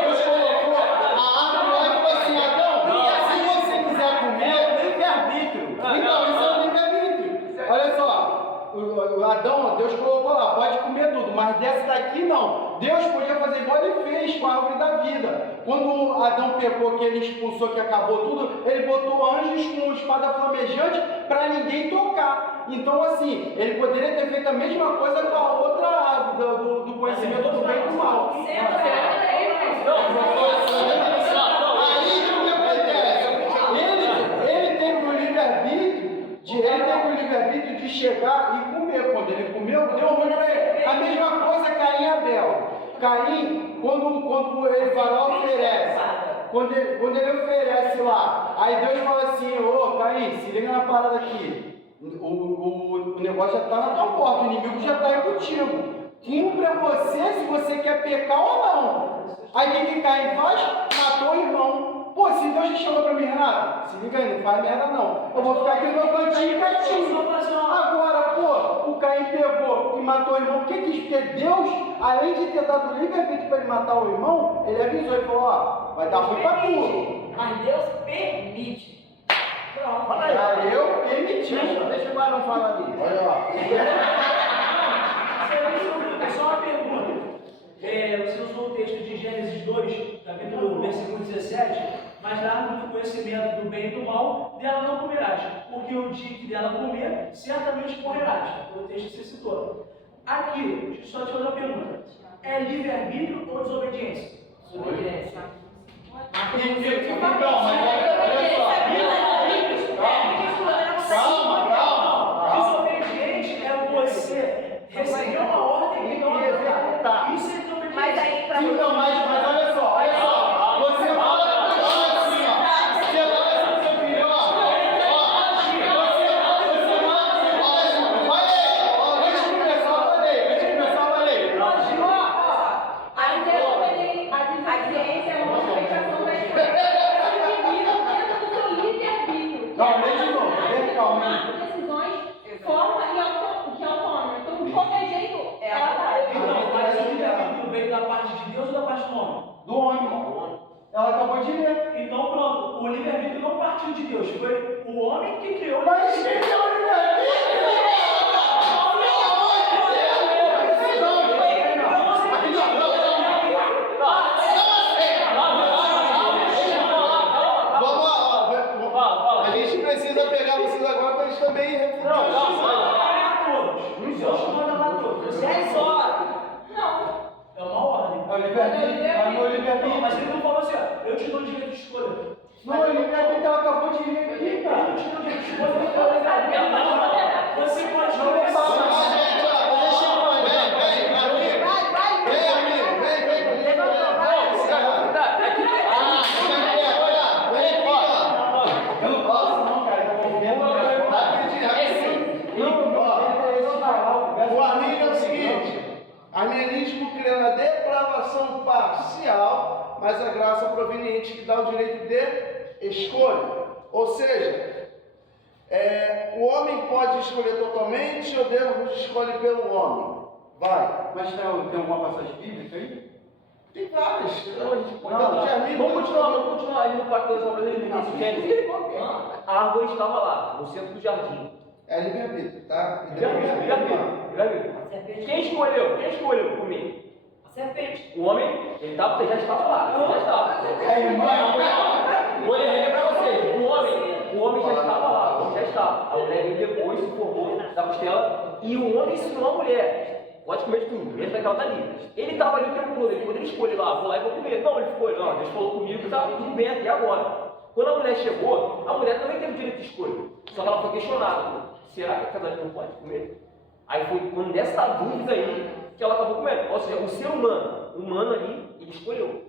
Deus colocou a árvore lá e falou assim, Adão, se você quiser comer, livre-arbítrio. Então, isso é o livre-arbítrio. Olha só, o Adão, Deus colocou lá, pode comer tudo, mas dessa daqui não. Deus podia fazer igual ele fez com a árvore da vida. Quando Adão pecou, que ele expulsou, que acabou tudo, ele botou anjos com espada flamejante para ninguém tocar. Então, assim, ele poderia ter feito a mesma coisa com a outra árvore do conhecimento do bem e do mal. Aí o que acontece? Ele teve o livre-arbítrio de chegar e comer. Quando ele comeu, deu ruim para ele. A mesma coisa Caim e Abel. Caim, quando ele vai lá, oferece. Quando ele oferece lá, aí Deus fala assim, ô Caim, se liga na parada aqui. O negócio já está na tua porta, o inimigo já está aí contigo. Cumpre a você se você quer pecar ou não. Aí o que Caim faz? Matou o irmão. Pô, se Deus te chamou para mim, Renato, se liga aí, não faz merda não. Eu vou ficar aqui no meu cantinho quietinho. Agora, pô, o Caim pegou e matou o irmão. O que quis? Porque Deus, além de ter dado o livre-arbítrio para ele matar o irmão, ele avisou e falou, ó, vai dar ruim pra tu. Mas Deus permite. Pronto. Fala aí. Eu permiti. Deixa o Barão falar ali. Olha lá. Só uma pergunta. Você usou o texto de Gênesis 2, capítulo versículo 17, mas da árvore do conhecimento do bem e do mal, dela não comerás, porque o dia que dela comer, certamente morrerás. Foi o texto que você citou. Aqui, deixa eu só te fazer uma pergunta. É livre-arbítrio ou desobediência? Desobediência. Então, mas olha só. Calma. Desobediente é você receber uma ordem e não executar. Isso é desobediência. Mas aí pra Então, mas olha só. Você fala assim, ó. Você fala assim, seu filho, ó. Antes de começar, eu falei. A desobediência é uma manifestação da escolha divina dentro do seu livre-arbítrio. Não, lê de novo, lê calma. Tomar decisões, forma e autônoma. Então, de qualquer jeito, ela está Então, mas o livre-arbítrio veio da parte de Deus ou da parte do homem? Do homem. Ela acabou de ler. Então pronto, o livre-arbítrio não partiu de Deus, foi o homem que criou o Mas livre-arbítrio. quem é o livre-arbítrio? Vamos lá. A gente precisa pegar vocês agora para a gente também refutar. Deus manda lá todos. Você é só. Não. É uma ordem. É o livre-arbítrio. É o Não, livre-arbítrio. mas ele não falou assim, ó, eu te dou o direito de escolha. Não, o livre-arbítrio ela acabou de ler aqui, Eu cara. te dou o direito de escolha, você pode escolher. Eu não posso não, cara. O armínio é o seguinte: arminianismo crê na depravação parcial, mas a graça proveniente que dá o direito de escolha. Ou seja, O homem pode escolher totalmente ou Deus escolhe pelo homem? Vai. Mas tem alguma passagem bíblica aí? Tem várias. Então a gente pode. Não, Vamos continuar ali no Parque das Obras dele. A árvore estava lá, no centro do jardim. É livre-arbítrio, tá? Livre-arbítrio. Quem escolheu comer? A serpente. O homem, ele já estava lá. Já estava. Vou ler pra vocês. O homem já estava lá. Já estava. A mulher veio depois, se formou da costela. E o homem ensinou a mulher: pode comer de tudo, mesmo daquela dali. Ele estava ali o tempo todo. Ele poderia escolher lá, vou lá e vou comer. Não, ele ficou, não, Deus falou comigo que estava tudo bem até agora. Quando a mulher chegou, a mulher também teve direito de escolha. Só que ela foi questionada: será que aquela ali não pode comer? Aí foi quando nessa dúvida aí que ela acabou comendo. Ou seja, o ser humano ali, ele escolheu.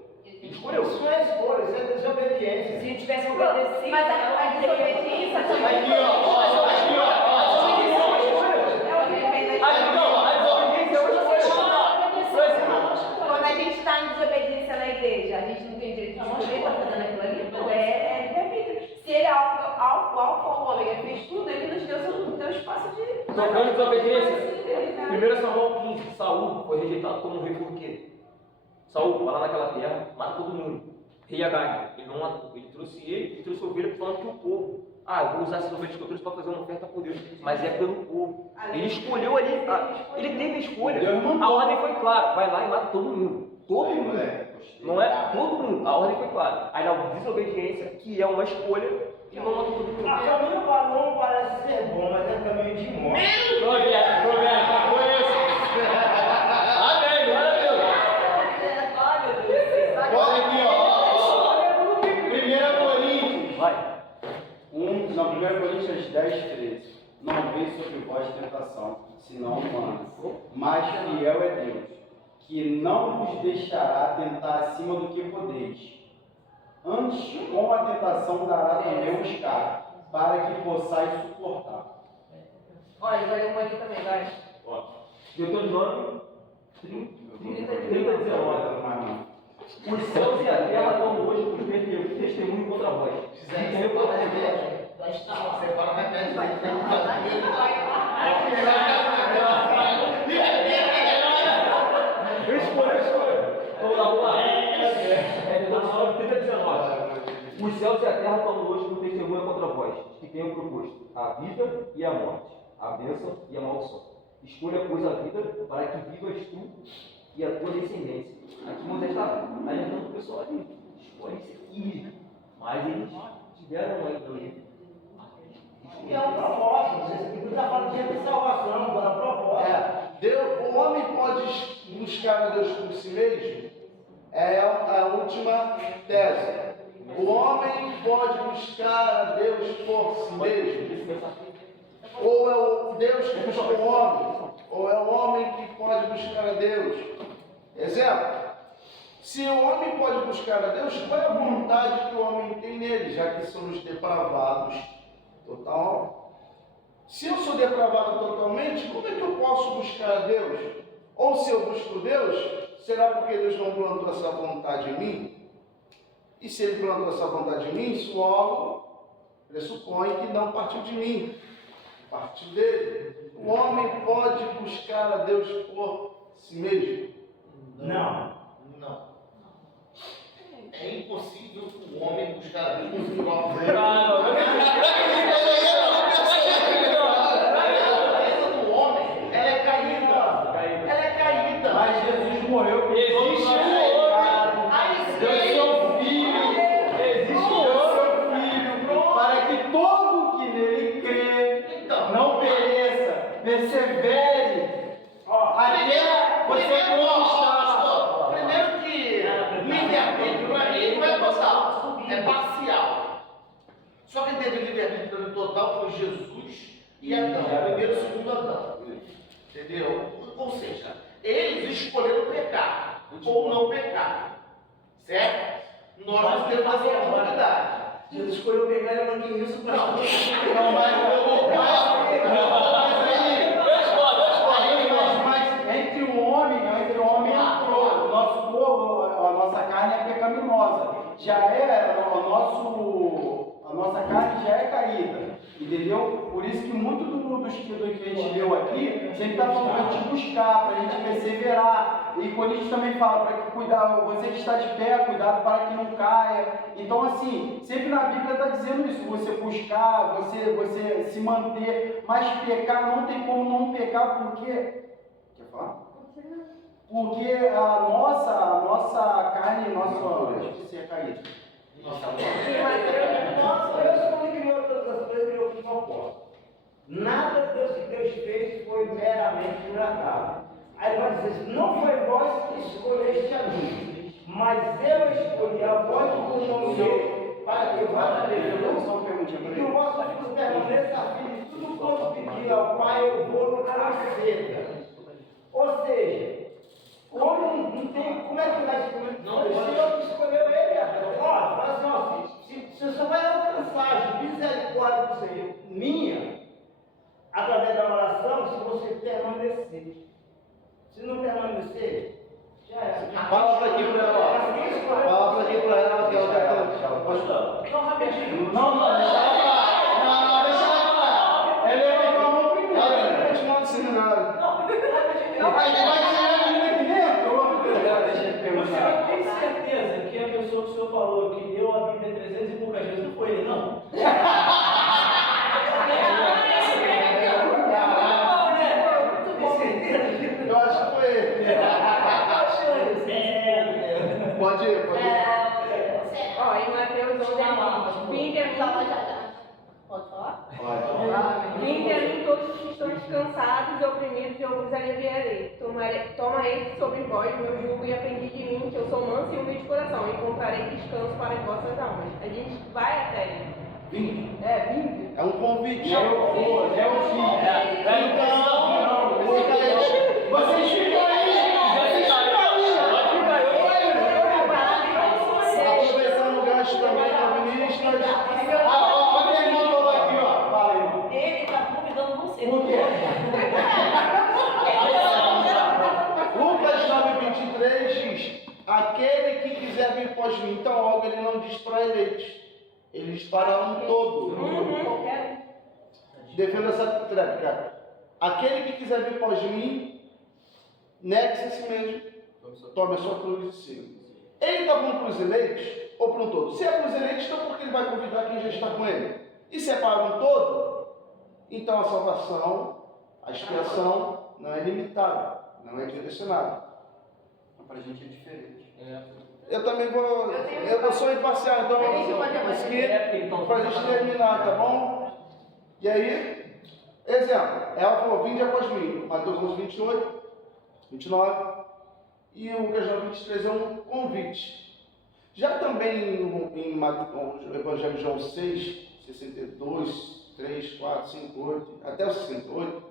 Isso não é escolha, isso é desobediência. Se tivesse obedecido, Mas a desobediência também. Aqui, ó. quando a gente está em desobediência na igreja, a gente não tem direito de escolher, está fazendo aquilo ali? Não, é livre-arbítrio. Se ele, alfa ou ômega, fez tudo, ele nos deu espaço de. Tocando desobediência. 1 Samuel 15, Saul foi rejeitado como rei por quê? Saul, vai lá naquela terra, mata todo mundo. Rei Agag, ele não matou, ele trouxe ovelha falando que o povo. Eu vou usar essas ovelhas que eu trouxe para fazer uma oferta por Deus, mas é pelo povo. Ele escolheu ali, ele teve a escolha. A ordem foi clara, vai lá e mata todo mundo. Todo mundo. Não é? Todo mundo. A ordem foi clara. Aí na desobediência, que é uma escolha, ele não mata todo mundo. Caminho para o homem parece ser bom, mas é caminho de morte. Provérbio, conheço. Amém, glória a Deus. Olha aqui, ó. 1 Coríntios. Vai. 1 Coríntios 10, 13. Não veio sobre vós tentação, senão humana. Mas fiel é Deus, que não vos deixará tentar acima do que podeis. Antes, com a tentação dará também um escape, para que possais suportar. Olha, vai ler uma aqui também, vai. Deuteronômio 30, 19. Os céus e a terra dão hoje por testemunho contra vós. Separa o remédio aí. Eu escolho. Vamos lá. Deuteronômio 30, 19. Os céus e a terra dão hoje por testemunho contra vós, que tenho proposto a vida e a morte, a bênção e a maldição. Escolha, pois, a vida para que vivas tu e a tua descendência. Aqui Moisés está alertando o pessoal ali. Escolhe isso aqui. Mas eles tiveram uma ideia. É um propósito. Você está falando de salvação, agora propósito. O homem pode buscar a Deus por si mesmo? É a última tese. O homem pode buscar a Deus por si mesmo? Ou é o Deus que busca o homem? Ou é o homem que pode buscar a Deus? Exemplo. Se o homem pode buscar a Deus, qual é a vontade que o homem tem nele, já que somos depravados total? Se eu sou depravado totalmente, como é que eu posso buscar a Deus? Ou se eu busco Deus, será porque Deus não plantou essa vontade em mim? E se Ele plantou essa vontade em mim, isso logo pressupõe que não partiu de mim, partiu dele. O homem pode buscar a Deus por si mesmo? Não. É impossível o homem buscar a Deus por si próprio. Mas Jesus morreu por todos nós pecados. Deu seu filho, para que todo que nele crê não pereça, persevere até você conquistar. Primeiro que livre-arbítrio para ele não é total, é parcial. Só quem teve livre-arbítrio total foi Jesus e Adão, primeiro e segundo Adão. Entendeu? Ou seja, eles escolheram pecar ou não pecar. Certo? Nós não temos essa oportunidade. Jesus escolheu pegar e não quis isso para Mas entre o homem entrou. O nosso corpo, a nossa carne é pecaminosa. A nossa carne já é caída. Entendeu? Por isso que muito dos que a gente leu aqui, sempre está falando para a gente buscar, para a gente perseverar. E quando a gente também fala para que cuidar, você que está de pé, cuidado para que não caia. Então, assim, sempre na Bíblia está dizendo isso, você buscar, você se manter, mas pecar não tem como não pecar, porque. Quer falar? Porque a nossa carne, esqueci a caída. Deus, quando criou todas as coisas, criou com propósito. Nada que Deus fez foi meramente por acaso. Aí vai dizer assim, não foi vós que escolheste a mim, mas eu escolhi a vós por nome dele, para que vá fazer e que o vosso filho permaneça firme, tudo quanto pedir ao Pai, eu vou no conceda. Ou seja, o homem não tem. Como é que vai escolher? Não, o Senhor que escolheu ele. Ó, fala assim, ó, se você vai alcançar a misericórdia do Senhor, minha, através da oração, se você permanecer. Se não permanecer, já é. Fala pra aqui pra ela. Fala pra aqui pra ela que ela quer. Pastor, não, rapidinho. Não, deixa ela falar. Ele levantou a mão primeiro. Ela vai continuar no seminário. Não, rapidinho. Vai tirar a menina aqui dentro. O senhor tem certeza que a pessoa que o senhor falou que leu a Bíblia 300 e poucas vezes não foi ele, não? Eu acho que foi ele. Pode ir. Ó, em Mateus 11, vinde a mim. Pode falar? Vinde a mim todos que estão descansados e oprimidos, e eu vos aliviarei. Tomarei sobre vós meu jugo e aprendi de mim, que eu sou manso e humilde de coração, e encontrarei descanso para as vossas almas. A gente vai até ele. Vinde. Vinde. É um convite. É o fim. Então, vocês ficam aí. Aproveitando o gancho também da ministra. Olha a irmã falou aqui, ó. Fala aí, irmão. Ele está convidando você. Por quê? Lucas 9:23 diz: aquele que quiser vir após mim, então logo ele não diz para eleitos, ele diz para um todo. Defenda essa tréplica. Aquele que quiser vir após mim, negue-se a si mesmo, tome a sua cruz e siga. Ele está falando para os eleitos ou para um todo? Se é para os eleitos, então por que ele vai convidar quem já está com ele? E se é para um todo, então a salvação, a expiação não é limitada, não é direcionada. Para a gente é diferente. Eu também vou. Eu sou imparcial, então mas que para a gente terminar, tá bom? E aí, exemplo, ela falou: vinde após mim, Mateus 11, 28, 29, e o Lucas 9, 23 é um convite. Já também em Evangelho de João 6, 62, 3, 4, 5, 8, até o 68,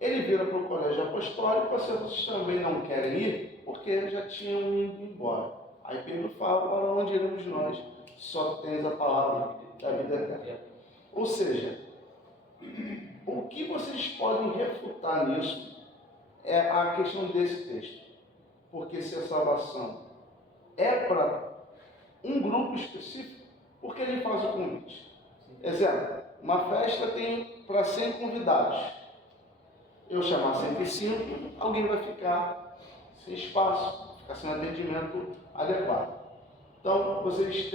ele vira para o colégio apostólico: vocês também não querem ir, porque já tinham ido embora. Aí Pedro fala: para onde iremos nós? Só tens a palavra da vida eterna. Ou seja, o que vocês podem refutar nisso é a questão desse texto. Porque se a salvação é para um grupo específico, por que ele faz o convite? Exemplo, uma festa tem para 100 convidados. Eu chamar 105, alguém vai ficar sem espaço, ficar sem atendimento adequado. Então, vocês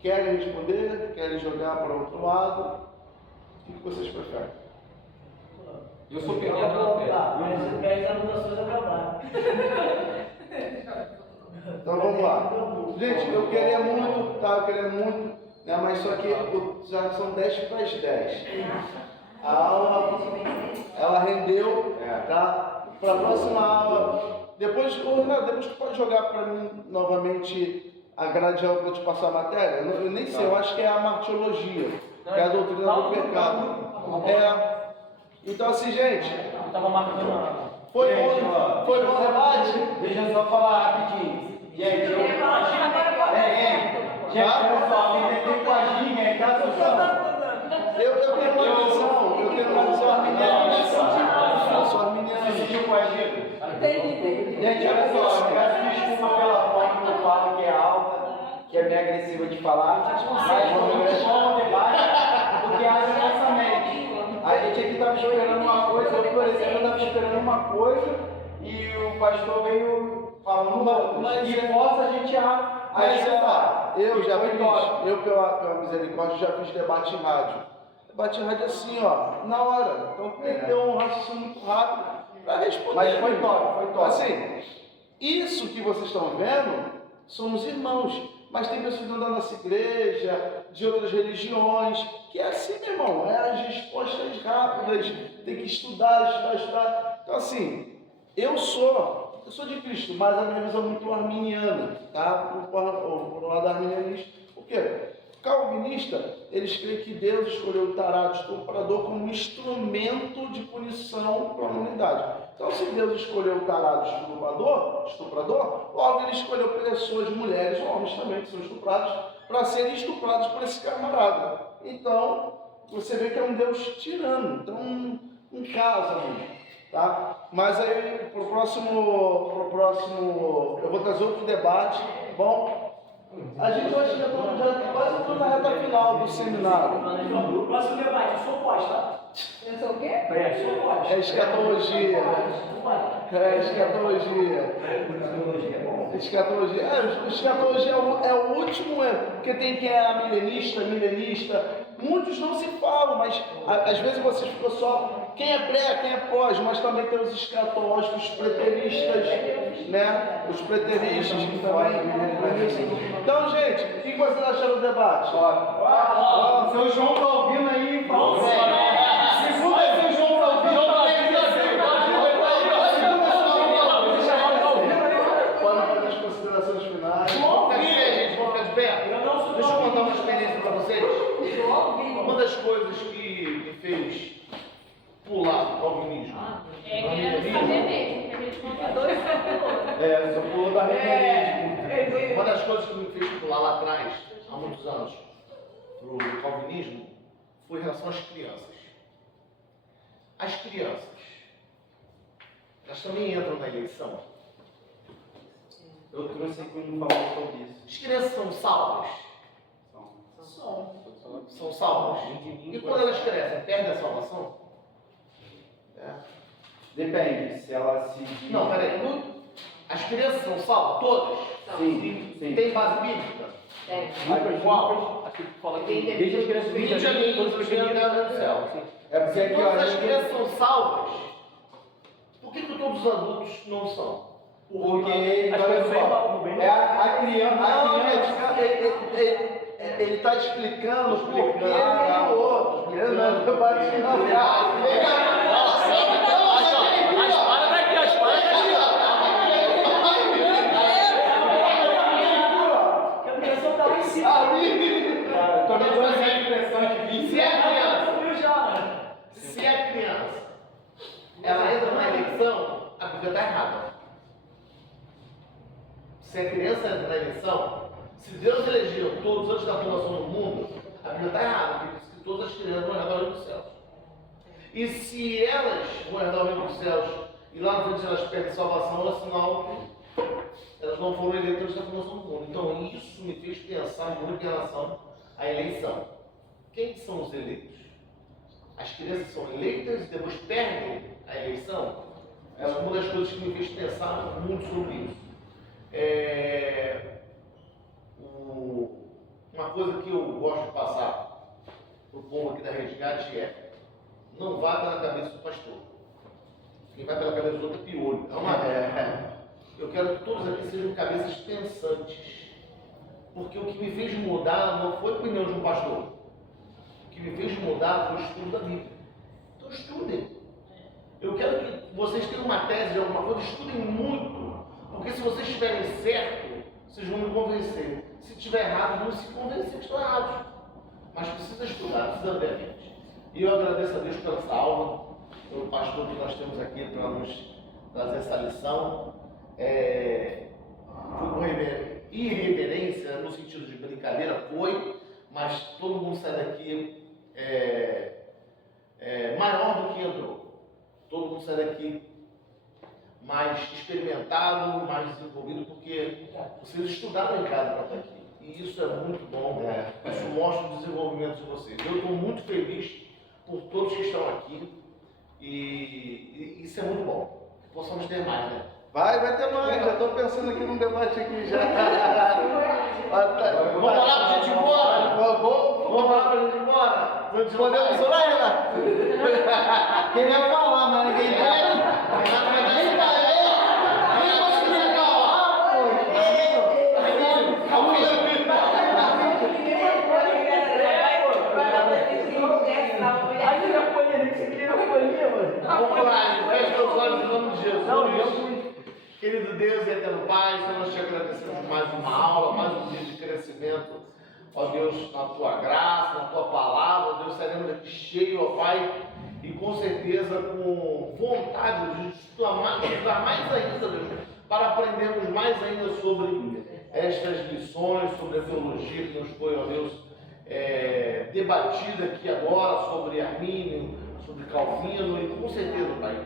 querem responder, querem jogar para o outro lado? O que vocês preferem? Eu sou perdendo na fé. Mas as anotações acabaram. Então vamos lá. Gente, eu queria muito, né, mas só que já são 10 para as 10. A aula, ela rendeu, tá? Para a próxima aula, depois tu pode jogar para mim novamente a grade para eu te passar a matéria? Eu nem sei, eu acho que é a martiologia, que é a doutrina do pecado. Então assim, gente, foi bom debate? Deixa eu só falar rapidinho. Gente, olha só, me entender com as linhas, tá, pessoal? Eu tenho uma visão arminiana. Eu sou arminiano. Você sentiu com as linhas? Entendi. Gente, olha só, eu peço desculpa pela forma que eu falo, que é alta, que é meio agressiva de falar, mas vamos ver só um debate, porque alinhado na nossa mente. A gente aqui estava esperando uma coisa, eu, por exemplo, estava esperando uma coisa e o pastor veio falando outra. E força a gente a ajudar. Eu já Foi fiz, top. eu pela misericórdia já fiz debate em rádio. Debate em rádio assim, ó, na hora. Então tem que ter um raciocínio muito rápido para responder. Mas foi top, foi top. Assim, isso que vocês estão vendo, somos irmãos. Mas tem pessoas dentro da nossa igreja, de outras religiões, que é assim, meu irmão, é as respostas rápidas, tem que estudar. Então assim, eu sou de Cristo, mas a minha visão é muito arminiana, tá? Por lado arminianista. Por quê? Calvinista, eles creem que Deus escolheu o tarado estuprador como instrumento de punição para a humanidade. Então, se Deus escolheu o tarado estuprador, logo ele escolheu pessoas, mulheres, homens também, que são estuprados, para serem estuprados por esse camarada. Então, você vê que é um Deus tirano, então não casa muito, tá? Mas aí, pro próximo, eu vou trazer outro debate, bom? A gente hoje já está quase entrando na reta final do seminário. O próximo debate, eu sou pós, tá? Eu sou o quê? Sou pós. É escatologia. Escatologia. Escatologia é o último, porque tem quem é milenista. Muitos não se falam, mas às vezes vocês ficam só quem é pré, quem é pós, mas também tem os escatológicos, os preteristas, né? Os preteristas que também. Então, gente, o que vocês acharam do debate? Seu João tá ouvindo aí, fala. Segunda, seu João tá ouvindo. Podem fazer as considerações finais. Vamos ficar de pé, gente, vamos ficar de pé. Deixa eu contar uma experiência para vocês. Uma das coisas que me fez pular o calvinismo. Querendo saber mesmo, que a gente convidou e falou. Só pulou da arminianismo. Uma das coisas que me fez pular lá atrás, há muitos anos, pro calvinismo, foi em relação às crianças. As crianças, elas também entram na eleição. Eu trouxe aqui um falou sobre isso. As crianças são salvas? São salvas. E quando elas crescem, perdem a salvação? Depende, se ela se... Não, peraí. As crianças são salvas? Todas? Sim, sim. Tem base bíblica? Qual? Aqui fala que desde as crianças Vídeo de amigos, todos os pequenos do céu. É porque aqui, ó, Todas as crianças são salvas. Por que todos os adultos não são? porque Acho que olha eu sei, só, bem. é a criança. Não, gente, ele está explicando porque ele é outro. Ele não é debate não. Porque a criança tá lá em cima. Tô me dando essa impressão de vir. Se a criança, Fui já, mano. se a criança, ela entra na eleição, a Bíblia está errada. Se a criança entra na eleição, se Deus elegeu todos antes da fundação do mundo, a Bíblia está errada, porque diz que todas as crianças vão herdar o reino dos céus. E se elas vão herdar o reino dos céus e lá na frente elas perdem salvação, é sinal que elas não foram eleitas antes da fundação do mundo. Então isso me fez pensar muito em relação à eleição. Quem são os eleitos? As crianças são eleitas e depois perdem a eleição? Essa é uma das coisas que me fez pensar muito sobre isso. Uma coisa que eu gosto de passar para o povo aqui da Resgate é: não vá pela cabeça do pastor. Quem vai pela cabeça do outro é piolho. É uma Eu quero que todos aqui sejam cabeças pensantes. Porque o que me fez mudar não foi a opinião de um pastor. O que me fez mudar foi o estudo da Bíblia. Então estudem. Eu quero que vocês tenham uma tese de alguma coisa, estudem muito. Porque se vocês estiverem certo, vocês vão me convencer. Se estiver errado, vão se convencer que estão errados. Mas precisa estudar, precisa ver a mente. E eu agradeço a Deus pela essa aula, pelo pastor que nós temos aqui para nos trazer essa lição. Foi com irreverência, no sentido de brincadeira, foi, mas todo mundo sai daqui maior do que entrou. Todo mundo sai daqui mais experimentado, mais desenvolvido, porque vocês estudaram em casa para estar aqui. E isso é muito bom, isso mostra o desenvolvimento de vocês. Eu estou muito feliz por todos que estão aqui e isso é muito bom. Que possamos ter mais, né? Vai ter mais, já estou pensando aqui num debate aqui já. Vamos falar pra gente ir embora? Vamos falar pra gente ir embora? Podemos orar, Renato? Queria falar, mas ninguém Vamos lá, gente. Feche teus olhos em nome de Jesus. Querido Deus e eterno Pai, Senhor, nós te agradecemos mais uma aula, mais um dia de crescimento. Ó Deus, na tua graça, na tua palavra, Deus, estaremos aqui cheio, ó Pai, e com certeza com vontade de estudar mais ainda, Deus, para aprendermos mais ainda sobre estas lições, sobre a teologia que nos foi, ó Deus, debatida aqui agora sobre Armínio, sobre Calvino, e com certeza, Pai,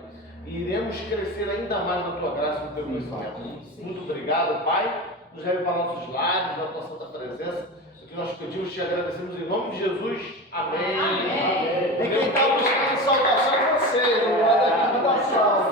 iremos crescer ainda mais na tua graça e no teu conhecimento. Muito obrigado, Pai. Nos leve para nossos lares, na tua santa presença. O que nós pedimos, te agradecemos em nome de Jesus. Amém. E quem está buscando salvação é você, não é daqui da sala.